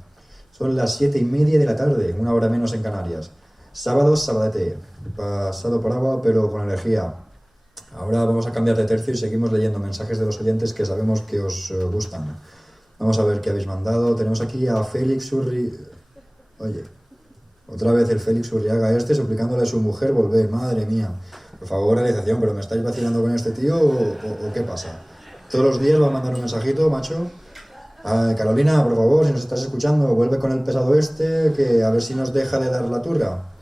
Son las 7:30 de la tarde, 1 hora menos en Canarias. Sábado, sabadete. Pasado por agua, pero con energía. Ahora vamos a cambiar de tercio y seguimos leyendo mensajes de los oyentes que sabemos que os gustan. Vamos a ver qué habéis mandado. Tenemos aquí a Félix Urri... Oye, otra vez el Félix Urriaga suplicándole a su mujer volver. Madre mía. Por favor, realización, ¿pero me estáis vacilando con este tío o qué pasa? Todos los días va a mandar un mensajito, macho. Carolina, por favor, si nos estás escuchando, vuelve con el pesado que a ver si nos deja de dar la turra.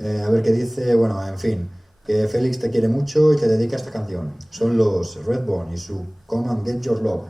A ver qué dice, bueno, en fin, que Félix te quiere mucho y te dedica esta canción. Son los Redbone y su Come and Get Your Love.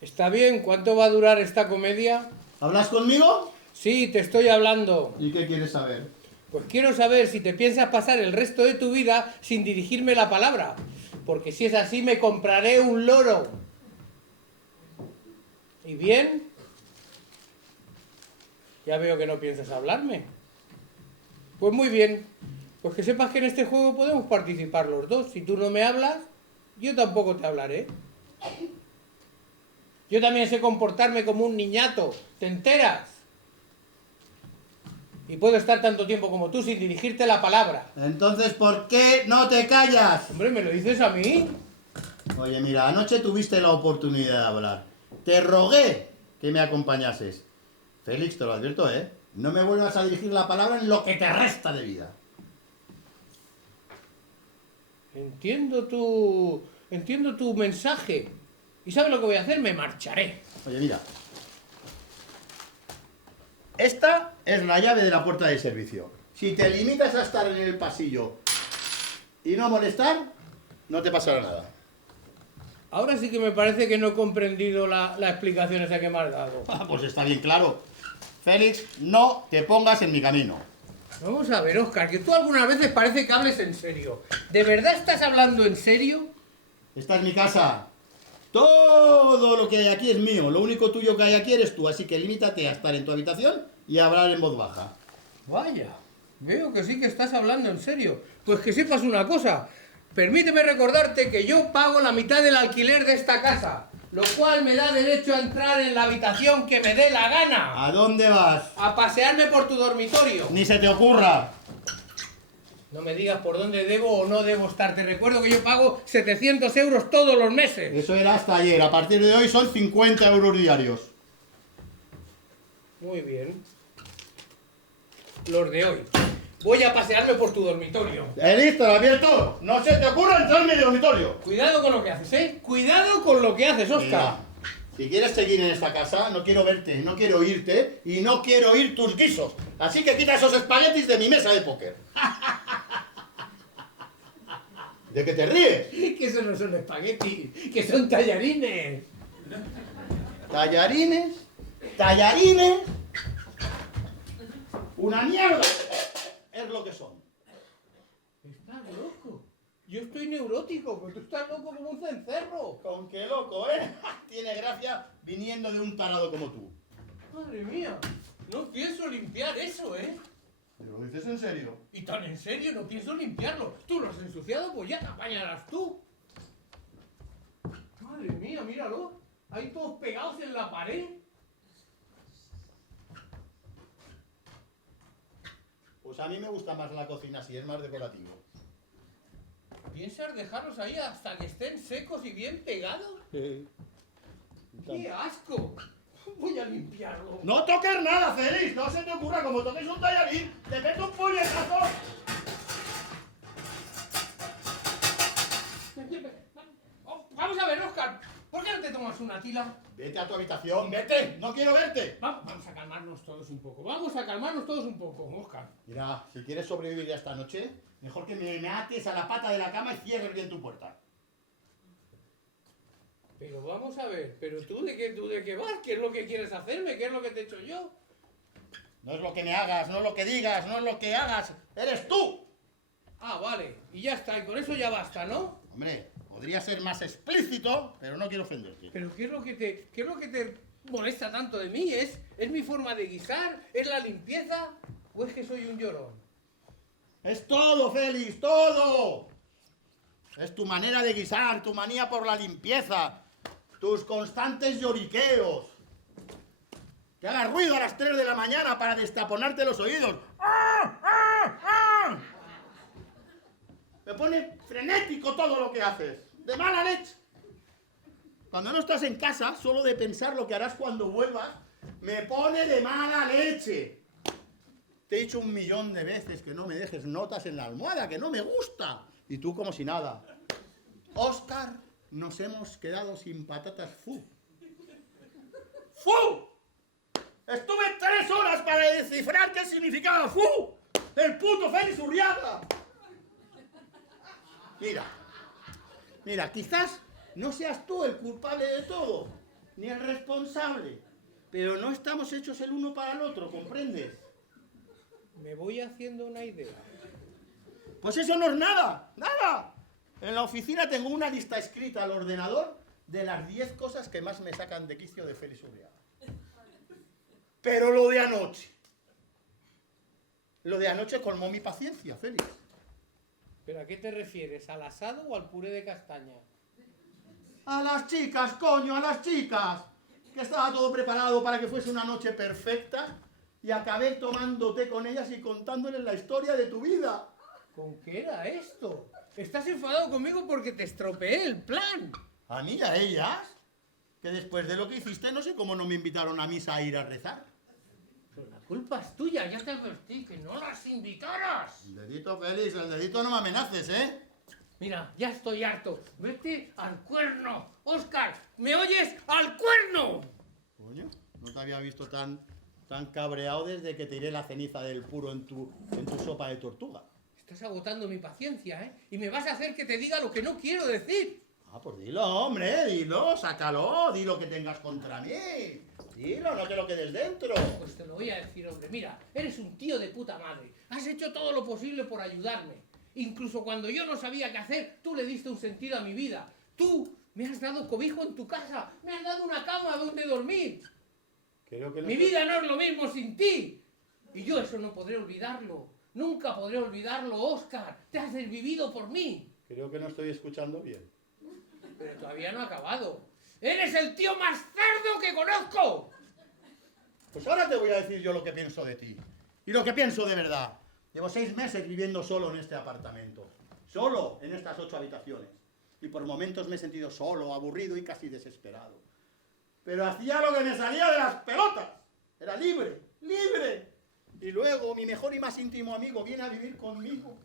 Está bien, ¿cuánto va a durar esta comedia? ¿Hablas conmigo? Sí, te estoy hablando. ¿Y qué quieres saber? Pues quiero saber si te piensas pasar el resto de tu vida sin dirigirme la palabra. Porque si es así, me compraré un loro. ¿Y bien? Ya veo que no piensas hablarme. Pues muy bien. Pues que sepas que en este juego podemos participar los dos. Si tú no me hablas, yo tampoco te hablaré. Yo también sé comportarme como un niñato. ¿Te enteras? Y puedo estar tanto tiempo como tú sin dirigirte la palabra. Entonces, ¿por qué no te callas? Hombre, ¿me lo dices a mí? Oye, mira, anoche tuviste la oportunidad de hablar. Te rogué que me acompañases. Félix, te lo advierto, ¿eh? No me vuelvas a dirigir la palabra en lo que te resta de vida. Entiendo tu mensaje. ¿Y sabes lo que voy a hacer? Me marcharé. Oye, mira. Esta es la llave de la puerta de servicio. Si te limitas a estar en el pasillo y no molestar, no te pasará nada. Ahora sí que me parece que no he comprendido la explicación esa que me has dado. Ah, pues está bien claro. Félix, no te pongas en mi camino. Vamos a ver, Óscar, que tú algunas veces parece que hables en serio. ¿De verdad estás hablando en serio? Esta es mi casa. Todo lo que hay aquí es mío. Lo único tuyo que hay aquí eres tú. Así que limítate a estar en tu habitación y a hablar en voz baja. Vaya, veo que sí que estás hablando en serio. Pues que sepas una cosa. Permíteme recordarte que yo pago la mitad del alquiler de esta casa, lo cual me da derecho a entrar en la habitación que me dé la gana. ¿A dónde vas? A pasearme por tu dormitorio. Ni se te ocurra. No me digas por dónde debo o no debo estar. Te recuerdo que yo pago 700 euros todos los meses. Eso era hasta ayer. A partir de hoy son 50 euros diarios. Muy bien. Los de hoy. Voy a pasearme por tu dormitorio. Listo, lo abierto. No se te ocurra entrar en mi dormitorio. Cuidado con lo que haces, ¿eh? Cuidado con lo que haces, Óscar. Mira, si quieres seguir en esta casa, no quiero verte, no quiero oírte y no quiero oír tus guisos. Así que quita esos espaguetis de mi mesa de póker. ¿De qué te ríes? Que eso no son espaguetis, que son tallarines. ¿Tallarines? ¿Tallarines? ¡Una mierda! Es lo que son. Estás loco. Yo estoy neurótico, pero tú estás loco como un cencerro. Con qué loco, ¿eh? Tiene gracia viniendo de un tarado como tú. Madre mía, no pienso limpiar eso, ¿eh? ¿Lo dices en serio? Y tan en serio, no pienso limpiarlo. Tú lo has ensuciado, pues ya te apañarás tú. Madre mía, míralo. Hay todos pegados en la pared. Pues a mí me gusta más la cocina así, es más decorativo. ¿Piensas dejarlos ahí hasta que estén secos y bien pegados? ¡Qué asco! Voy a limpiarlo. ¡No toques nada, Félix! No se te ocurra, como toques un tallarín, te meto un puñetazo. Vamos a ver, Óscar. ¿Por qué no te tomas una tila? Vete a tu habitación, vete, no quiero verte. Vamos a calmarnos todos un poco. Vamos a calmarnos todos un poco, Óscar. Mira, si quieres sobrevivir ya esta noche, mejor que me ates a la pata de la cama y cierres bien tu puerta. Pero vamos a ver, ¿pero tú de qué vas? ¿Qué es lo que quieres hacerme? ¿Qué es lo que te he hecho yo? No es lo que me hagas, no es lo que digas, no es lo que hagas, eres tú. Ah, vale, y ya está, y con eso ya basta, ¿no? Hombre, podría ser más explícito, pero no quiero ofenderte. ¿Pero qué es lo que te molesta tanto de mí? ¿Es mi forma de guisar? ¿Es la limpieza? ¿O es que soy un llorón? Es todo, Félix, todo. Es tu manera de guisar, tu manía por la limpieza, tus constantes lloriqueos. Que hagas ruido a las 3 de la mañana para destaponarte los oídos. ¡Ah, ah, ah! Me pone frenético todo lo que haces. De mala leche. Cuando no estás en casa, solo de pensar lo que harás cuando vuelvas, me pone de mala leche. Te he dicho 1.000.000 de veces que no me dejes notas en la almohada, que no me gusta. Y tú como si nada. Óscar, nos hemos quedado sin patatas fu. ¡Fu! Estuve 3 horas para descifrar qué significaba fu. El puto Félix Urriaga. Mira, quizás no seas tú el culpable de todo, ni el responsable. Pero no estamos hechos el uno para el otro, ¿comprendes? Me voy haciendo una idea. Pues eso no es nada, nada. En la oficina tengo una lista escrita al ordenador de las 10 cosas que más me sacan de quicio de Félix Urriaga. Pero lo de anoche colmó mi paciencia, Félix. ¿Pero a qué te refieres? ¿Al asado o al puré de castaña? A las chicas, coño, a las chicas. Que estaba todo preparado para que fuese una noche perfecta y acabé tomándote con ellas y contándoles la historia de tu vida. ¿Con qué era esto? Estás enfadado conmigo porque te estropeé el plan. ¿A mí y a ellas? Que después de lo que hiciste no sé cómo no me invitaron a misa a ir a rezar. Pero la culpa es tuya, ya te advertí que no las invitaras. El dedito, Félix, el dedito no me amenaces, ¿eh? Mira, ya estoy harto. Vete al cuerno. Óscar, ¿me oyes? ¡Al cuerno! Coño, no te había visto tan cabreado desde que tiré la ceniza del puro en tu sopa de tortuga. Estás agotando mi paciencia, ¿eh? Y me vas a hacer que te diga lo que no quiero decir. Ah, pues dilo, hombre, dilo, sácalo, di lo que tengas contra mí. Dilo, no te lo quedes dentro. Pues te lo voy a decir, hombre. Mira, eres un tío de puta madre. Has hecho todo lo posible por ayudarme. Incluso cuando yo no sabía qué hacer, tú le diste un sentido a mi vida. Tú me has dado cobijo en tu casa. Me has dado una cama donde dormir. Creo que no Mi vida no es lo mismo sin ti. Y yo eso no podré olvidarlo. Nunca podré olvidarlo, Óscar. Te has desvivido por mí. Creo que no estoy escuchando bien. Pero todavía no ha acabado. ¡Eres el tío más cerdo que conozco! Pues ahora te voy a decir yo lo que pienso de ti. Y lo que pienso de verdad. Llevo 6 meses viviendo solo en este apartamento. Solo en estas 8 habitaciones. Y por momentos me he sentido solo, aburrido y casi desesperado. Pero hacía lo que me salía de las pelotas. Era libre, libre. Y luego mi mejor y más íntimo amigo viene a vivir conmigo.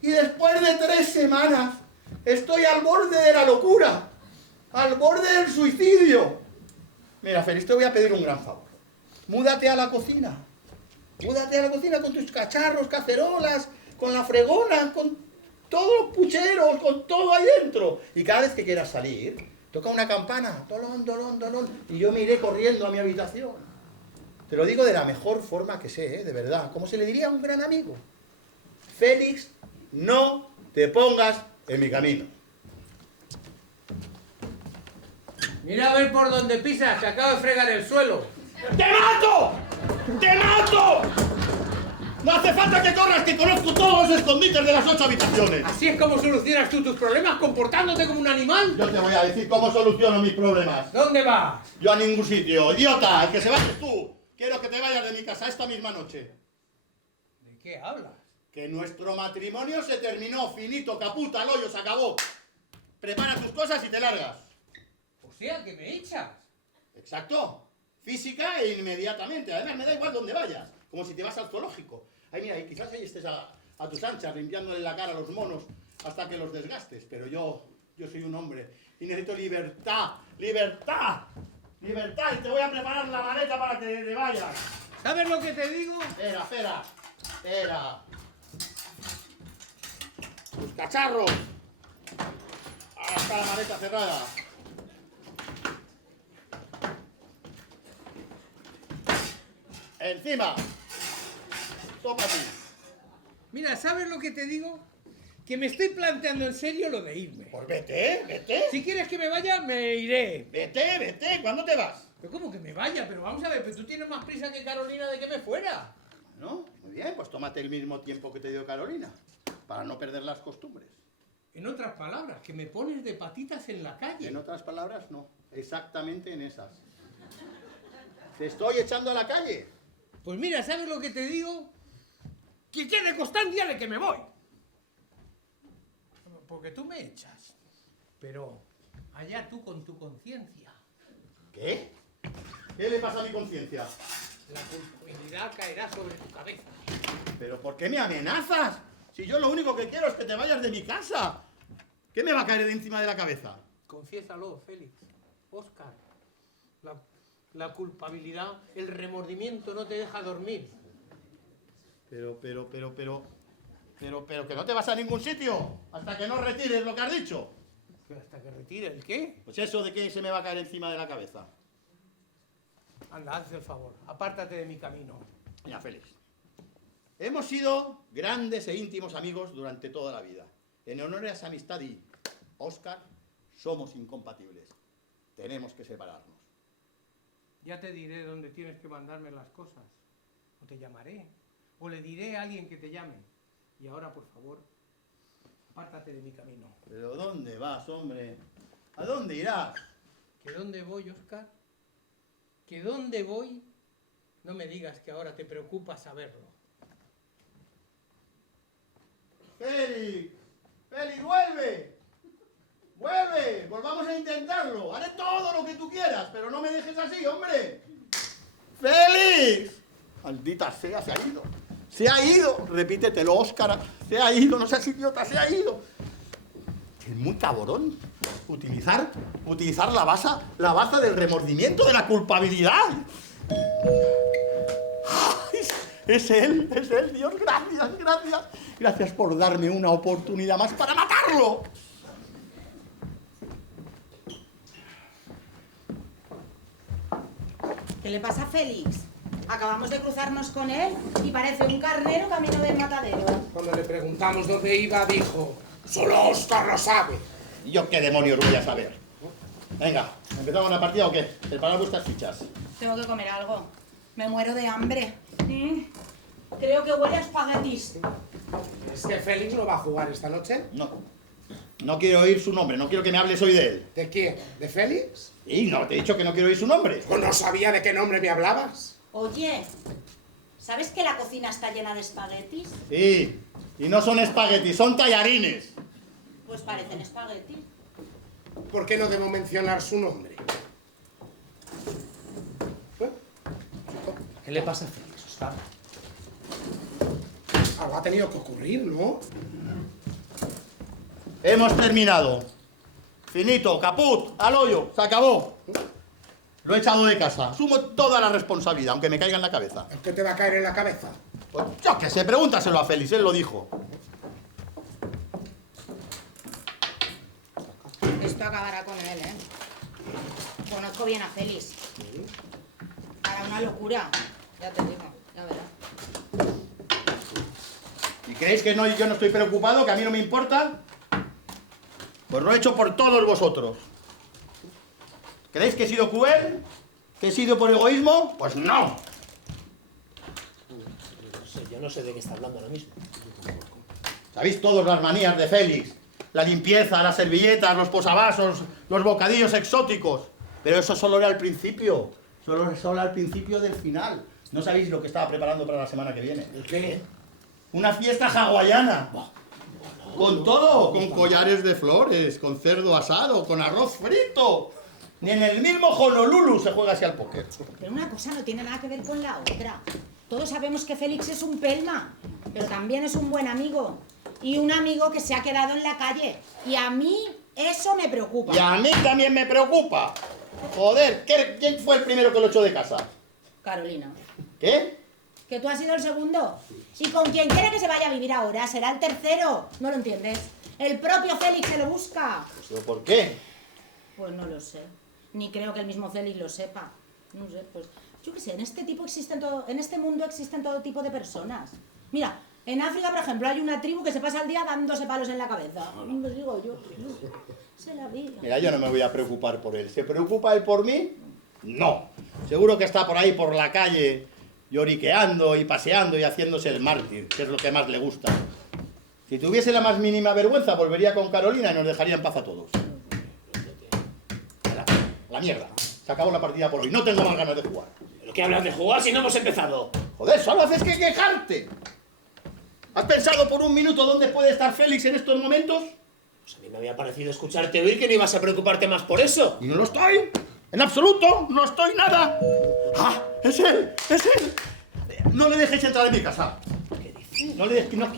Y después de 3 semanas estoy al borde de la locura. Al borde del suicidio. Mira, Félix, te voy a pedir un gran favor. Múdate a la cocina. Múdate a la cocina con tus cacharros, cacerolas, con la fregona, con todos los pucheros, con todo ahí dentro. Y cada vez que quieras salir, toca una campana, dolón, dolón, dolón, y yo me iré corriendo a mi habitación. Te lo digo de la mejor forma que sé, de verdad, como se le diría a un gran amigo. Félix, no te pongas en mi camino. Mira a ver por dónde pisas, que acabo de fregar el suelo. ¡Te mato! ¡Te mato! No hace falta que corras, que conozco todos los escondites de las 8 habitaciones. ¿Así es como solucionas tú tus problemas, comportándote como un animal? Yo te voy a decir cómo soluciono mis problemas. ¿Dónde vas? Yo a ningún sitio. ¡Idiota! ¡El que se vaya es tú! Quiero que te vayas de mi casa esta misma noche. ¿De qué hablas? Que nuestro matrimonio se terminó. Finito, caputa, al hoyo, se acabó. Prepara tus cosas y te largas. O sea, que me echas. Exacto. Física e inmediatamente. Además, me da igual dónde vayas. Como si te vas al zoológico. Ay, mira, y quizás ahí estés a tus anchas, limpiándole la cara a los monos hasta que los desgastes. Pero yo soy un hombre y necesito libertad. ¡Libertad! ¡Libertad! Y te voy a preparar la maleta para que te vayas. ¿Sabes lo que te digo? Espera. Tus cacharros. Ahora está la maleta cerrada. Encima. Tópate. Mira, ¿sabes lo que te digo? Que me estoy planteando en serio lo de irme. Pues vete. Si quieres que me vaya, me iré. Vete. ¿Cuándo te vas? Pero ¿cómo que me vaya? Pero vamos a ver, pero tú tienes más prisa que Carolina de que me fuera. Bueno, muy bien, pues tómate el mismo tiempo que te dio Carolina, para no perder las costumbres. En otras palabras, que me pones de patitas en la calle. En otras palabras, no, exactamente en esas. Te estoy echando a la calle. Pues mira, ¿sabes lo que te digo? Que quede constancia de que me voy. Porque tú me echas. Pero allá tú con tu conciencia. ¿Qué? ¿Qué le pasa a mi conciencia? La culpabilidad caerá sobre tu cabeza. ¿Pero por qué me amenazas? Si yo lo único que quiero es que te vayas de mi casa. ¿Qué me va a caer de encima de la cabeza? Confiésalo, Félix. Óscar. La culpabilidad, el remordimiento no te deja dormir. Pero que no te vas a ningún sitio hasta que no retires lo que has dicho. hasta que retire el qué. Pues eso de que se me va a caer encima de la cabeza. Anda, haz el favor, apártate de mi camino. Mira, Félix. Hemos sido grandes e íntimos amigos durante toda la vida. En honor a esa amistad y Óscar, somos incompatibles. Tenemos que separarnos. Ya te diré dónde tienes que mandarme las cosas. O te llamaré. O le diré a alguien que te llame. Y ahora, por favor, apártate de mi camino. ¿Pero dónde vas, hombre? ¿A dónde irás? ¿Que dónde voy, Óscar? ¿Que dónde voy? No me digas que ahora te preocupa saberlo. ¡Félix! ¡Félix, vuelve! ¡Vuelve! ¡Volvamos a intentarlo! Haré todo lo que tú quieras, pero no me dejes así, hombre. ¡Félix! Maldita sea, se ha ido. Se ha ido. Repítetelo, Óscar. Se ha ido, no seas idiota, se ha ido. Es muy cabrón. Utilizar la baza del remordimiento, de la culpabilidad. Ay, es él, Dios, gracias, gracias. Gracias por darme una oportunidad más para matarlo. ¿Qué le pasa a Félix? Acabamos de cruzarnos con él y parece un carnero camino del matadero. Cuando le preguntamos dónde iba, dijo, solo Óscar lo sabe. ¿Y yo qué demonios voy a saber? Venga, ¿empezamos la partida o qué? Preparad vuestras fichas. Tengo que comer algo. Me muero de hambre. Creo que huele a espaguetis. ¿Es que Félix no va a jugar esta noche? No. No quiero oír su nombre, no quiero que me hables hoy de él. ¿De quién? ¿De Félix? Y no, te he dicho que no quiero oír su nombre. Pues no sabía de qué nombre me hablabas. Oye, ¿sabes que la cocina está llena de espaguetis? Sí, y no son espaguetis, son tallarines. Pues parecen espaguetis. ¿Por qué no debo mencionar su nombre? ¿Qué le pasa a Félix, Óscar? Algo ha tenido que ocurrir, ¿no? Hemos terminado. Finito, caput, al hoyo, se acabó. Lo he echado de casa. Asumo toda la responsabilidad, aunque me caiga en la cabeza. ¿Qué te va a caer en la cabeza? Pues yo qué sé, pregúntaselo a Félix, él lo dijo. Esto acabará con él, ¿eh? Conozco bien a Félix. Hará una locura. Ya te digo, ya verás. ¿Y creéis que no, yo no estoy preocupado, que a mí no me importa? Pues lo he hecho por todos vosotros. ¿Creéis que he sido cruel? ¿Que he sido por egoísmo? Pues no. Yo no sé de qué está hablando ahora mismo. Sabéis todas las manías de Félix. La limpieza, las servilletas, los posavasos, los bocadillos exóticos. Pero eso solo era el principio. Solo al principio del final. ¿No sabéis lo que estaba preparando para la semana que viene? ¿El qué? Una fiesta hawaiana. Con todo, con collares de flores, con cerdo asado, con arroz frito. Ni en el mismo Honolulu se juega así al póker. Pero una cosa no tiene nada que ver con la otra. Todos sabemos que Félix es un pelma, pero también es un buen amigo. Y un amigo que se ha quedado en la calle. Y a mí eso me preocupa. Y a mí también me preocupa. Joder, ¿quién fue el primero que lo echó de casa? Carolina. ¿Qué? ¿Que tú has sido el segundo? Y con quien quiera que se vaya a vivir ahora será el tercero. ¿No lo entiendes? El propio Félix se lo busca. ¿Pero por qué? Pues no lo sé. Ni creo que el mismo Félix lo sepa. No sé, pues yo qué sé, en este mundo existen todo tipo de personas. Mira, en África, por ejemplo, hay una tribu que se pasa el día dándose palos en la cabeza. No lo digo yo. Se la vida. Mira, yo no me voy a preocupar por él. ¿Se preocupa él por mí? No. Seguro que está por ahí, por la calle, lloriqueando y paseando y haciéndose el mártir, que es lo que más le gusta. Si tuviese la más mínima vergüenza, volvería con Carolina y nos dejaría en paz a todos. La mierda. Se acabó la partida por hoy. No tengo más ganas de jugar. ¿Pero qué hablas de jugar si no hemos empezado? Joder, solo haces que quejarte. ¿Has pensado por un minuto dónde puede estar Félix en estos momentos? Pues a mí me había parecido escucharte oír que no ibas a preocuparte más por eso. Y no lo estoy. En absoluto. No estoy nada. ¡Ah! ¡Es él! ¡Es él! No le dejéis entrar en mi casa. ¿Qué dices? No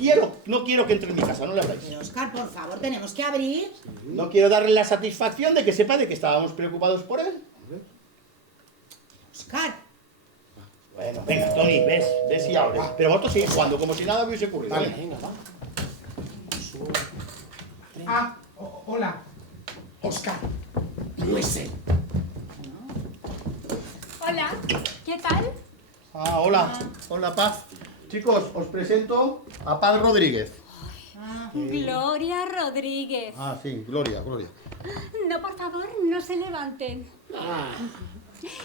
quiero que entre en mi casa. No le habláis. Pero Óscar, por favor, tenemos que abrir. No quiero darle la satisfacción de que sepa de que estábamos preocupados por él. Óscar. Bueno, venga, Tony, ves y abres. Pero vosotros seguís jugando como si nada hubiese ocurrido. Vale. Venga, va. Ah, hola. Oscar, no es él. Hola, ¿qué tal? Ah, hola. Hola, Paz. Chicos, os presento a Paz Rodríguez. Gloria Rodríguez. Ah, sí, Gloria. No, por favor, no se levanten.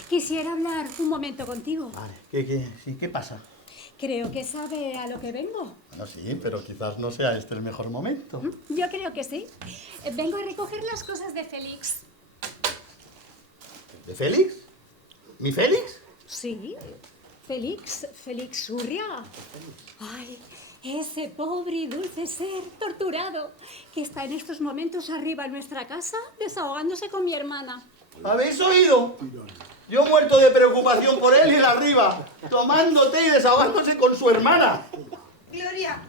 Quisiera hablar un momento contigo. Vale, ¿qué pasa? Creo que sabe a lo que vengo. Bueno, sí, pero quizás no sea este el mejor momento. Yo creo que sí. Vengo a recoger las cosas de Félix. ¿De Félix? ¿Mi Félix? Sí, Félix Urria. Ay, ese pobre y dulce ser torturado que está en estos momentos arriba en nuestra casa desahogándose con mi hermana. ¿Habéis oído? Yo muerto de preocupación por él y él arriba, tomando té y desahogándose con su hermana. Gloria,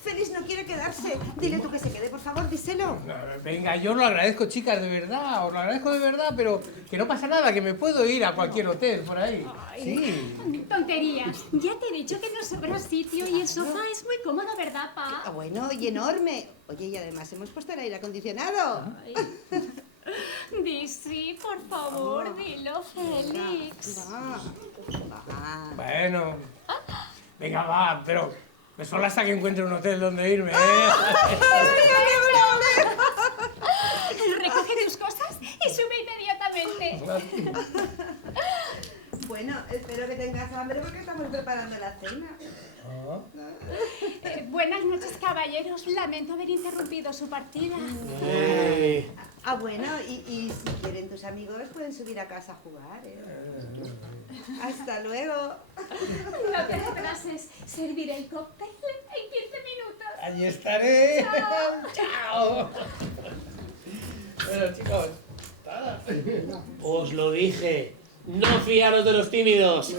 Félix no quiere quedarse. Dile tú que se quede, por favor, díselo. Venga, yo lo agradezco, chicas, de verdad. Os lo agradezco de verdad, pero que no pasa nada, que me puedo ir a cualquier hotel por ahí. Sí. Tonterías. Ya te he dicho que nos sobra sitio y el sofá es muy cómodo, ¿verdad, Pa? Ah, bueno, y enorme. Oye, y además hemos puesto el aire acondicionado. Ay. Di sí, por favor, dilo, Félix. Va. Bueno. Venga, va, pero solo hasta que encuentre un hotel donde irme, Recoge tus cosas y sube inmediatamente. Bueno, espero que tengas hambre porque estamos preparando la cena. Buenas noches, caballeros. Lamento haber interrumpido su partida. Ah, bueno, y si quieren tus amigos pueden subir a casa a jugar, ¿eh? Hasta luego. No te retrases. Serviré el cóctel en 15 minutos. Allí estaré. Chao. Bueno, chicos. Os lo dije. No fiaros de los tímidos.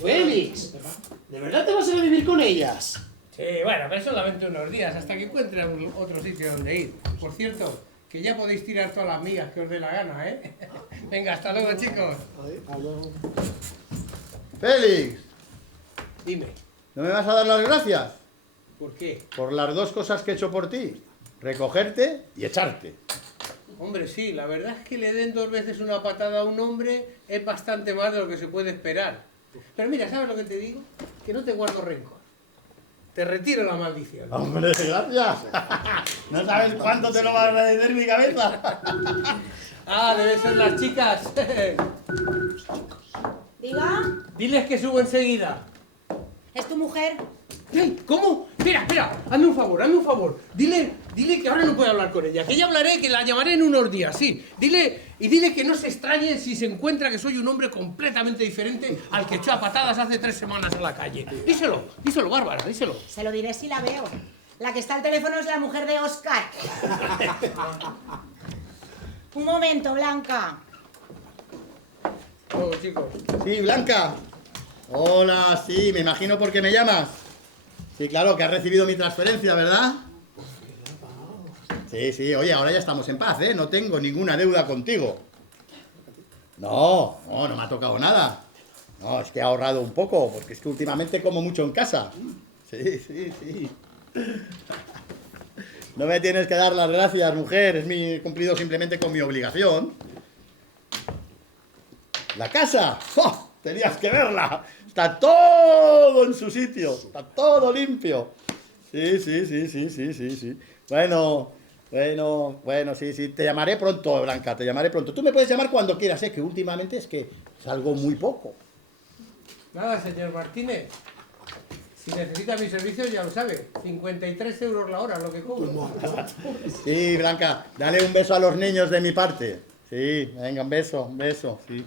Félix, ¿de verdad te vas a ir a vivir con ellas? Sí, bueno, pero solamente unos días, hasta que encuentre otro sitio donde ir. Por cierto, que ya podéis tirar todas las mías que os dé la gana, ¿eh? Venga, hasta luego, chicos. Félix, Dime, ¿no me vas a dar las gracias? ¿por qué? Por las dos cosas que he hecho por ti. Recogerte y echarte. Hombre, sí, la verdad es que le den 2 veces una patada a un hombre es bastante más de lo que se puede esperar. Pero mira, ¿sabes lo que te digo? Que no te guardo rencor. Te retiro la maldición. Hombre, gracias. No sabes cuánto te lo va a agradecer mi cabeza. Ah, deben ser las chicas. Diga, Diles que subo enseguida. ¿es tu mujer? ¡Ay! ¿Cómo? Espera, hazme un favor. Dile que ahora no puedo hablar con ella, que ya hablaré, que la llamaré en unos días, sí. Dile que no se extrañe si se encuentra que soy un hombre completamente diferente al que echó a patadas hace 3 semanas en la calle. Díselo, Bárbara, díselo. Se lo diré si la veo. La que está al teléfono es la mujer de Oscar. Un momento, Blanca. Luego, chicos. Sí, Blanca. Hola, sí, me imagino por qué me llamas. Sí, claro, que has recibido mi transferencia, ¿verdad? Sí, oye, ahora ya estamos en paz, ¿eh? No tengo ninguna deuda contigo. No me ha tocado nada. No, es que he ahorrado un poco, porque es que últimamente como mucho en casa. Sí. No me tienes que dar las gracias, mujer. He cumplido simplemente con mi obligación. ¿La casa? ¡Oh! Tenías que verla. Está todo en su sitio. Está todo limpio. Sí. Bueno, sí. Te llamaré pronto, Blanca. Te llamaré pronto. Tú me puedes llamar cuando quieras, que últimamente es que salgo muy poco. Nada, señor Martínez. Si necesita mis servicios, ya lo sabe. 53 euros la hora, lo que cobro. Sí, Blanca. Dale un beso a los niños de mi parte. Sí, venga, un beso, sí.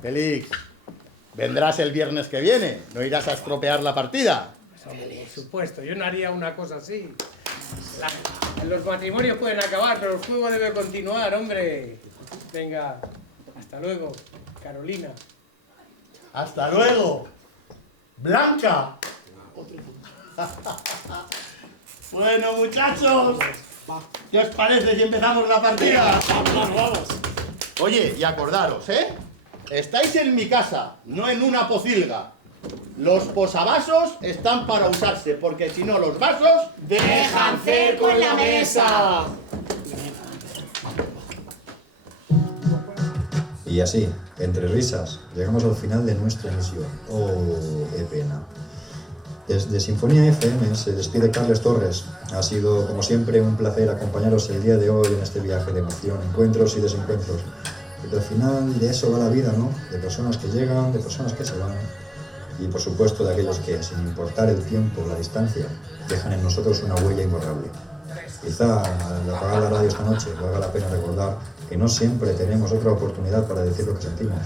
Félix, vendrás el viernes que viene. No irás a estropear la partida. Por supuesto, yo no haría una cosa así. Los matrimonios pueden acabar, pero el juego debe continuar, hombre. Venga, hasta luego, Carolina. ¡Hasta luego! ¡Blanca! Bueno, muchachos, ¿qué os parece si empezamos la partida? Vamos. Oye, y acordaros, ¿eh? Estáis en mi casa, no en una pocilga. Los posavasos están para usarse, porque si no los vasos ¡Dejan cerco en la mesa! Y así, entre risas, llegamos al final de nuestra emisión. ¡Oh, qué pena! Desde Sinfonía FM se despide Carles Torres. Ha sido, como siempre, un placer acompañaros el día de hoy en este viaje de emoción, encuentros y desencuentros. Pero al final de eso va la vida, ¿no? De personas que llegan, de personas que se van. Y por supuesto de aquellos que, sin importar el tiempo o la distancia, dejan en nosotros una huella imborrable. Quizá al apagar la radio esta noche valga la pena recordar que no siempre tenemos otra oportunidad para decir lo que sentimos,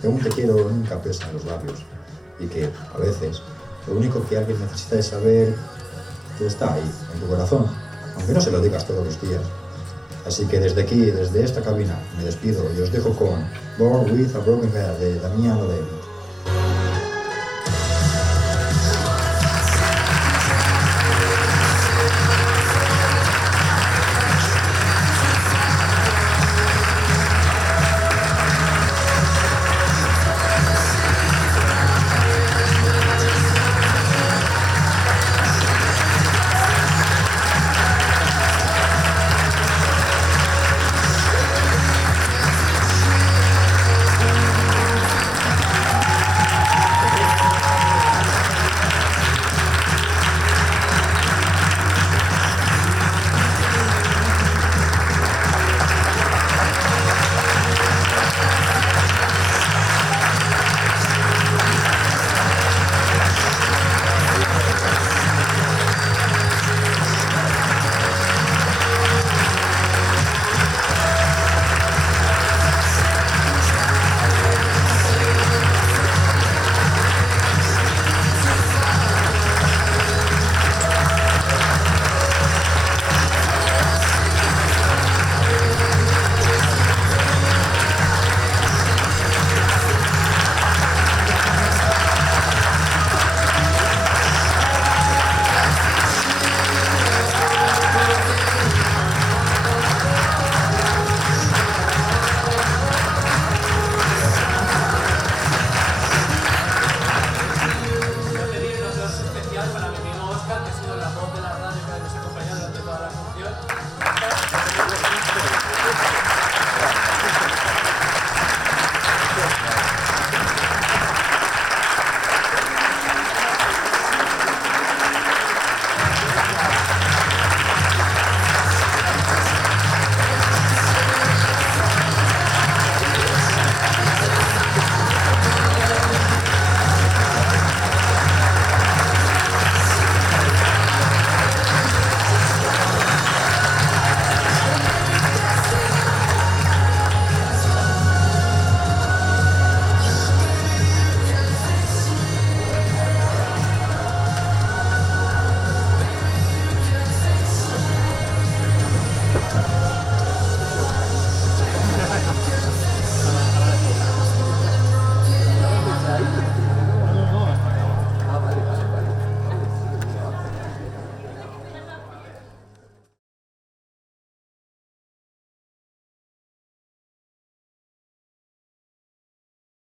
que un te quiero nunca pesa en los labios y que, a veces, lo único que alguien necesita es saber que está ahí, en tu corazón, aunque no se lo digas todos los días. Así que desde aquí, desde esta cabina, me despido y os dejo con Born with a Broken Heart de Damian Lodel.